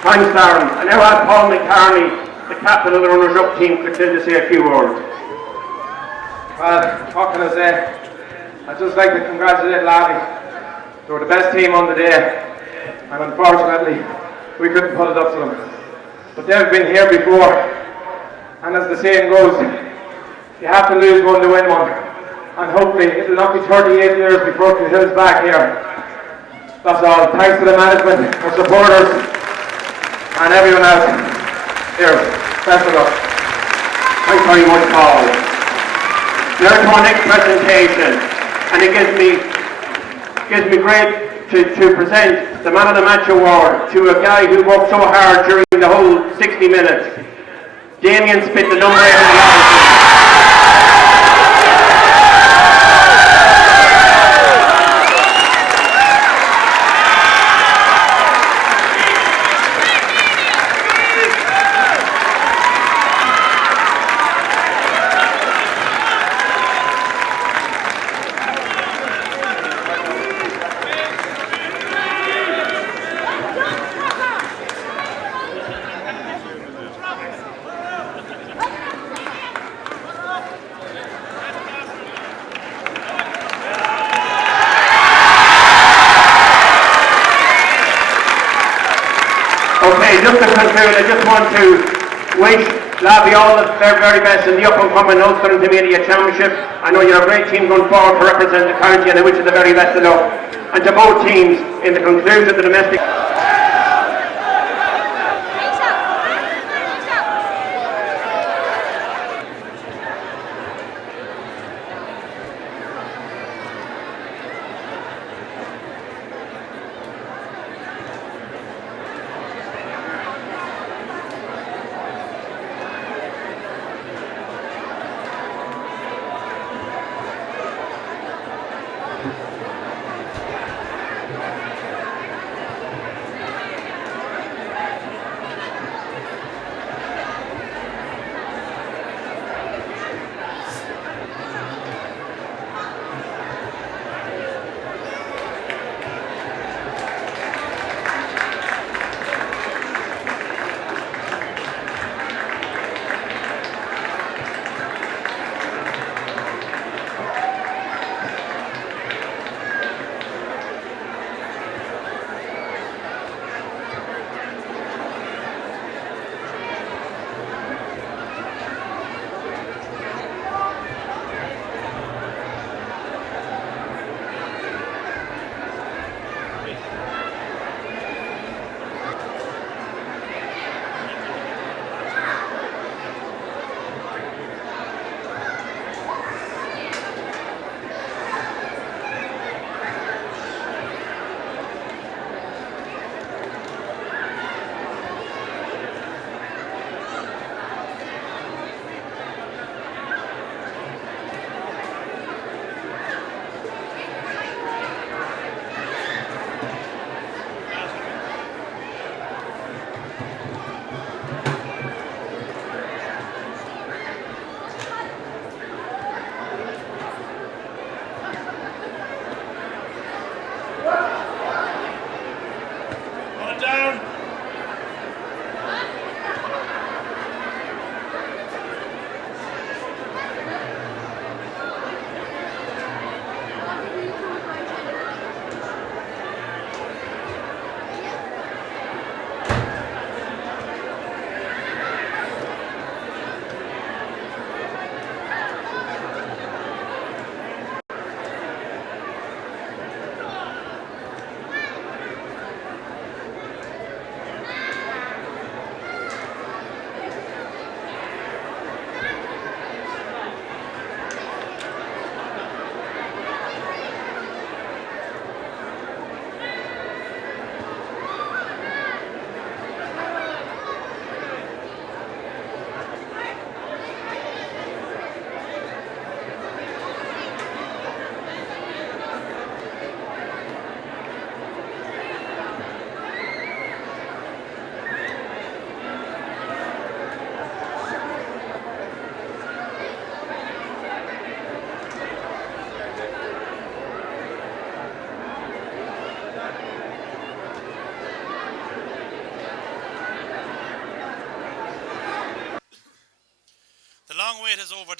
Thanks, Darren. I now have Paul McCartney, the captain of the runners-up team, Cootehill, to say a few words. Well, what can I say? I'd just like to congratulate Lavey. They were the best team on the day, and unfortunately, we couldn't put it up to them. But they've been here before, and as the saying goes, you have to lose one to win one. And hopefully, it'll not be 38 years before Cootehill's back here. That's all. Thanks to the management, our supporters, and everyone else. Here, best of luck. Thanks very much, Paul. Now to our next presentation, and it gives me great to present the Man of the Match Award to a guy who worked so hard during the whole 60 minutes. Damien spit the number 8 in the office. Okay, just to conclude, I just want to wish Lavey all the very best in the up-and-coming Ulster Intermediate Championship. I know you're a great team going forward to represent the county, and I wish you the very best of luck. And to both teams in the conclusion of the domestic...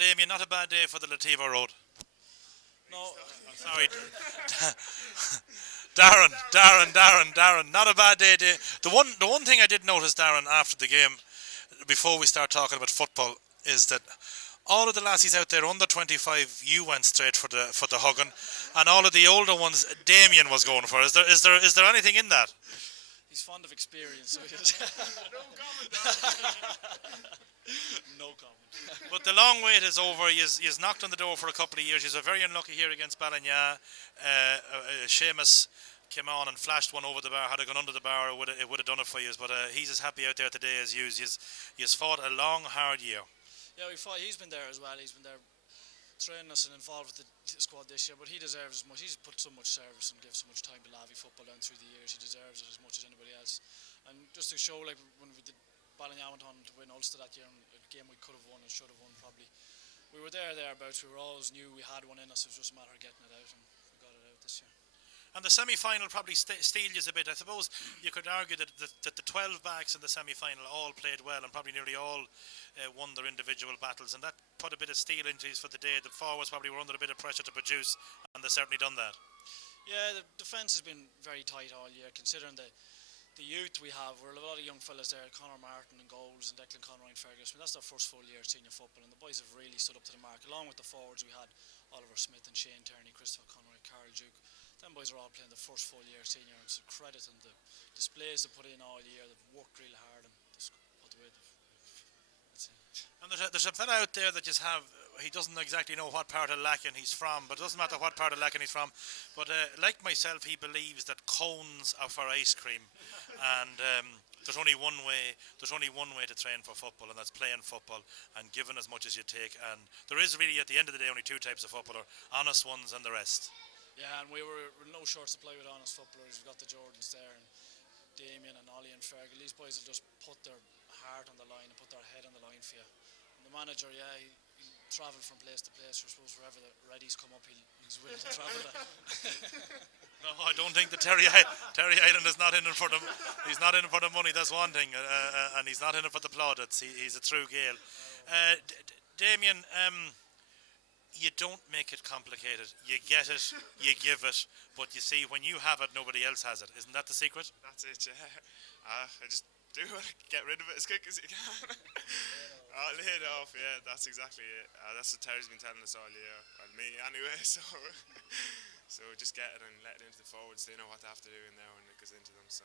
Damien, not a bad day for the Lativo Road. No, Sorry. Darren. Not a bad day. The one thing I did notice, Darren, after the game, before we start talking about football, is that all of the lassies out there under 25, you went straight for the hugging, and all of the older ones, Damien was going for. Is there anything in that? he's fond of experience. So he is. No comment. But the long wait is over. He's knocked on the door for a couple of years. He's very unlucky here against Ballinya. Seamus came on and flashed one over the bar. Had it gone under the bar, it would have done it for you. But he's as happy out there today as you. He's fought a long, hard year. Yeah, he's been there as well. He's been there training us and involved with the squad this year. But he deserves as much. He's put so much service and given so much time to Lavey football down through the years. He deserves it as much as anybody else. And just to show, like when we did Ballinya went on to win Ulster that year, and a game we could have won and should have won probably. We were thereabouts. We were always knew we had one in us. It was just a matter of getting it out, and we got it out this year. And the semi-final probably steeled you a bit. I suppose you could argue that the 12 backs in the semi-final all played well and probably nearly all won their individual battles, and that put a bit of steel into us for the day. The forwards probably were under a bit of pressure to produce, and they've certainly done that. Yeah, the defence has been very tight all year, considering the youth we have. We're a lot of young fellas there, Conor Martin in goals and Declan Conroy and Fergus. I mean, that's their first full year of senior football, and the boys have really stood up to the mark. Along with the forwards, we had Oliver Smith and Shane Turney, Christopher Conroy, Carl Duke. Them boys are all playing the first full year senior, and it's a credit and the displays they put in all year. They've worked really hard and just put the way that's it. And there's a fella out there that just have, he doesn't exactly know what part of Lacken he's from, but it doesn't matter what part of Lacken he's from. But like myself, he believes that cones are for ice cream, and there's only one way to train for football, and that's playing football and giving as much as you take. And there is really, at the end of the day, only two types of footballer: honest ones and the rest. Yeah, and we're no short supply with honest footballers. We've got the Jordans there, and Damien and Ollie and Fergal. These boys will just put their heart on the line and put their head on the line for you. And the manager, yeah, he'll travel from place to place. I suppose wherever the Reddies come up, he's willing to travel that. No, I don't think the Terry Island is not in it for them. He's not in it for the money. That's one thing, and he's not in it for the plaudits. He's a true Gael. Damien, you don't make it complicated. You get it, you give it, but you see, when you have it, nobody else has it. Isn't that the secret? That's it, yeah. I just do it, get rid of it as quick as you can. Lay it off, yeah, that's exactly it. That's what Terry's been telling us all year, and me anyway, so just get it and let it into the forwards. They know what they have to do in there when it goes into them, so.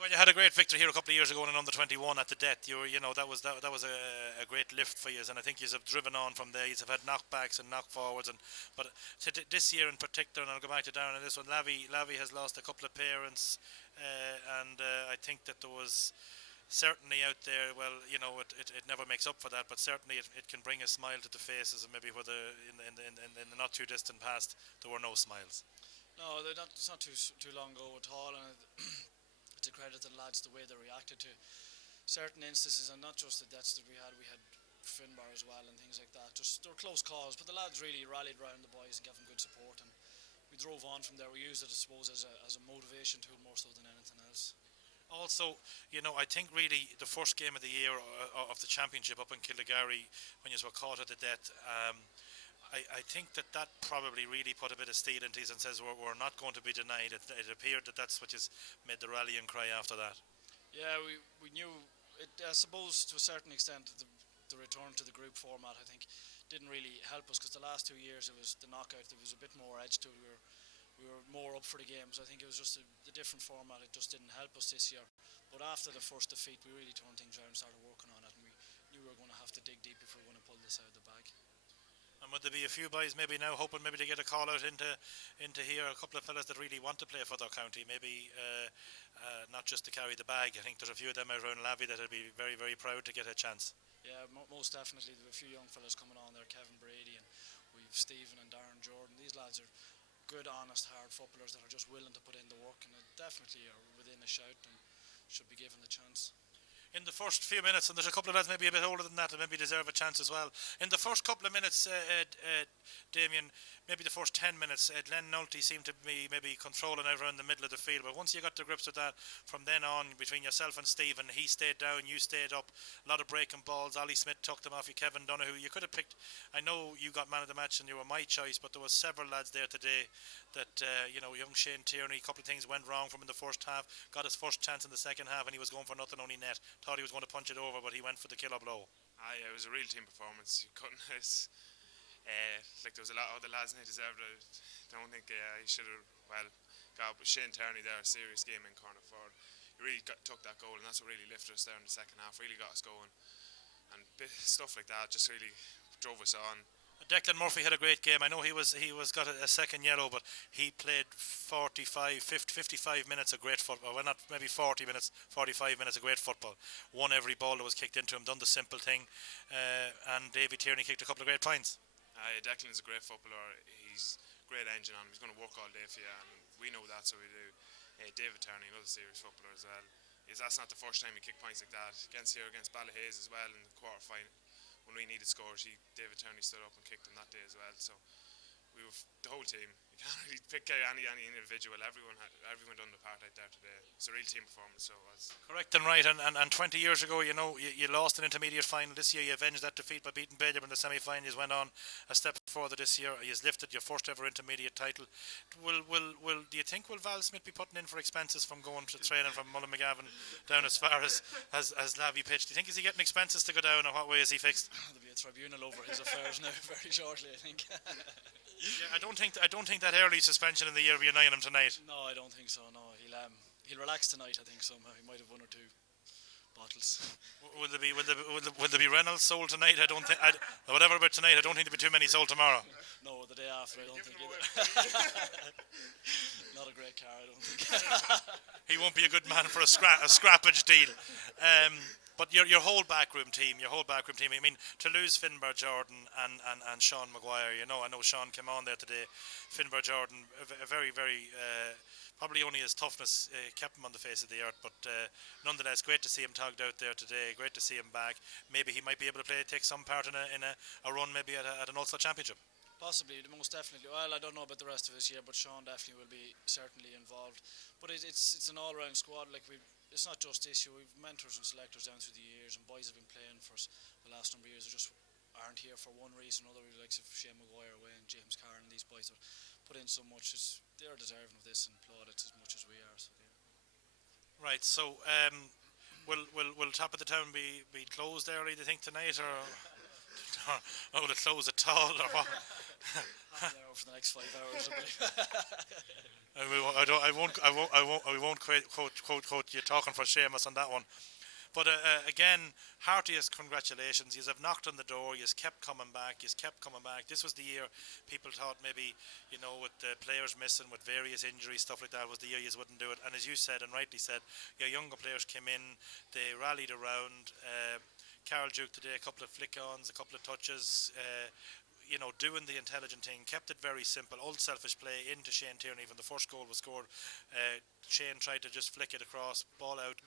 Well, you had a great victory here a couple of years ago in under 21 at the Death. That was a great lift for you, and I think you have driven on from there. You have had knockbacks and knock forwards, but this year in particular, and I'll go back to Darren on this one. Lavey has lost a couple of parents, and I think that there was certainly out there. Well, it never makes up for that, but certainly it can bring a smile to the faces, and maybe in the not too distant past there were no smiles. No, it's not too long ago at all, and to credit the lads the way they reacted to certain instances, and not just the deaths that we had Finbar as well and things like that. Just they were close calls, but the lads really rallied around the boys and gave them good support, and we drove on from there. We used it, I suppose, as a motivation tool more so than anything else. Also, I think really the first game of the year of the championship up in Killegary, when you were caught at the Death, I think that probably really put a bit of steel into us and says we're not going to be denied. It appeared that's what just made the rallying cry after that. Yeah, we knew it. I suppose to a certain extent the return to the group format, I think, didn't really help us, because the last 2 years it was the knockout. There was a bit more edge to it. We were more up for the games. I think it was just a different format. It just didn't help us this year. But after the first defeat, we really turned things around and started working on it, and we knew we were going to have to dig deep if we were going to pull this out of the bag. And would there be a few boys maybe now hoping maybe to get a call out into here, a couple of fellas that really want to play for their county, maybe not just to carry the bag. I think there's a few of them out around Lavey that would be very, very proud to get a chance. Yeah, most definitely. There are a few young fellas coming on there, Kevin Brady, and we've Stephen and Darren Jordan. These lads are good, honest, hard footballers that are just willing to put in the work, and definitely are within a shout and should be given the chance. In the first few minutes, and there's a couple of lads maybe a bit older than that and maybe deserve a chance as well. In the first couple of minutes, Damien, maybe the first 10 minutes, Glenn Nolte seemed to be maybe controlling everyone in the middle of the field. But once you got to grips with that, from then on, between yourself and Stephen, he stayed down, you stayed up. A lot of breaking balls. Ollie Smith tucked them off you. Kevin Donoghue. You could have picked. I know you got man of the match and you were my choice, but there was several lads there today that young Shane Tierney. A couple of things went wrong from in the first half. Got his first chance in the second half, and he was going for nothing, only net. Thought he was going to punch it over, but he went for the killer blow. Yeah, it was a real team performance. You couldn't. Like there was a lot of the lads and they deserved it. I don't think he should have. Well, got Shane Tierney there, a serious game in corner forward. He really took that goal, and that's what really lifted us there in the second half. Really got us going, and stuff like that just really drove us on. Declan Murphy had a great game. I know he was got a second yellow, but he played 55 minutes of great football. Well, not maybe 40 minutes, 45 minutes of great football. Won every ball that was kicked into him, done the simple thing, and Davy Tierney kicked a couple of great points. Declan is a great footballer. He's a great engine on him. He's going to work all day for you, and we know that, so we do. David Tierney, another serious footballer as well. That's not the first time he kicked points like that. Against Ballyhaise as well in the quarter final. When we needed scores, David Tierney stood up and kicked them that day as well. So we were the whole team. You can't really pick out any individual. Everyone done the part out there today. It's a real team performance. So it's correct and right. And 20 years ago, you lost an intermediate final. This year, you avenged that defeat by beating Baylor in the semi-final. You went on a step further this year. You've lifted your first ever intermediate title. Do you think will Val Smith be putting in for expenses from going to training from Mullinmcgavin down as far as Lavey pitch? Do you think is he getting expenses to go down, or what way is he fixed? There'll be a tribunal over his affairs now very shortly, I think. Yeah, I don't think that early suspension in the year will be annoying him tonight. No, I don't think so. No, he'll relax tonight. I think somehow he might have one or two bottles. Will there be Reynolds sold tonight? I don't think. Whatever about tonight, I don't think there'll be too many sold tomorrow. No, the day after, I don't think either. Not a great car, I don't think. He won't be a good man for a scrappage deal. But your whole backroom team. I mean, to lose Finbar Jordan and Sean Maguire, I know Sean came on there today. Finbar Jordan, a very, very, probably only his toughness kept him on the face of the earth. But nonetheless, great to see him tugged out there today. Great to see him back. Maybe he might be able to take some part in a run, maybe at an Ulster Championship. Possibly, most definitely. Well, I don't know about the rest of this year, but Sean definitely will be certainly involved. But it's an all-round squad. Like it's not just this year. We've mentors and selectors down through the years, and boys have been playing for us the last number of years. They just aren't here for one reason or another. Like Shane Maguire, Wayne, James Carroll, and these boys have put in so much. They're deserving of this and plaudits as much as we are. So yeah. Right. So will Top of the Town be closed early? Do you think tonight, or will it close at all, or what? For the next 5 hours, I believe. I won't quote you talking for Seamus on that one. But again, heartiest congratulations. You have knocked on the door. You kept coming back. This was the year people thought maybe, with the players missing, with various injuries, stuff like that, was the year you wouldn't do it. And as you said, and rightly said, your younger players came in. They rallied around. Carol Duke today, a couple of flick-ons, a couple of touches. Doing the intelligent thing, kept it very simple, unselfish play into Shane Tierney. When the first goal was scored, Shane tried to just flick it across, ball out,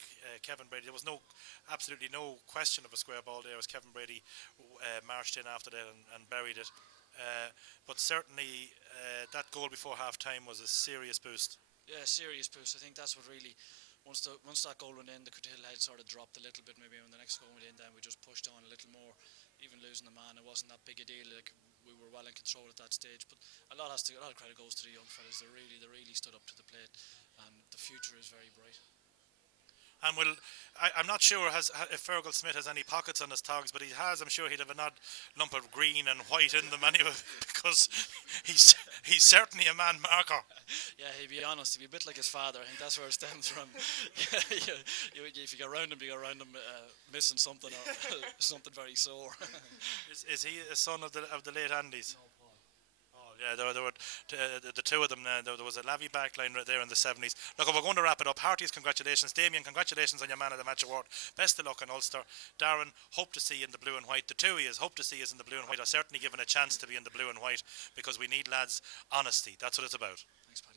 Kevin Brady. There was absolutely no question of a square ball there as Kevin Brady marched in after that and buried it. But certainly that goal before half-time was a serious boost. Yeah, serious boost. I think that's what really, once that goal went in, the Cootehill head sort of dropped a little bit. Maybe when the next goal went in, then we just pushed on a little more. Even losing the man, it wasn't that big a deal. Like we were well in control at that stage. But a lot of credit goes to the young fellas. They really stood up to the plate, and the future is very bright. And I'm not sure if Fergal Smith has any pockets on his togs, but he has. I'm sure he'd have an odd lump of green and white in them anyway, because he's certainly a man marker. Yeah, he'd be honest. He'd be a bit like his father. I think that's where it stems from. If you go around him, missing something or something very sore. Is he a son of the late Andys? No, Paul. Yeah, there were the two of them. There was a Lavey backline right there in the 70s. Look, we're going to wrap it up. Heartiest congratulations. Damien, congratulations on your Man of the Match award. Best of luck in Ulster. Darren, hope to see you in the blue and white. The two of you hope to see us in the blue and white. Are certainly given a chance to be in the blue and white, because we need, lads, honesty. That's what it's about. Thanks, Paddy.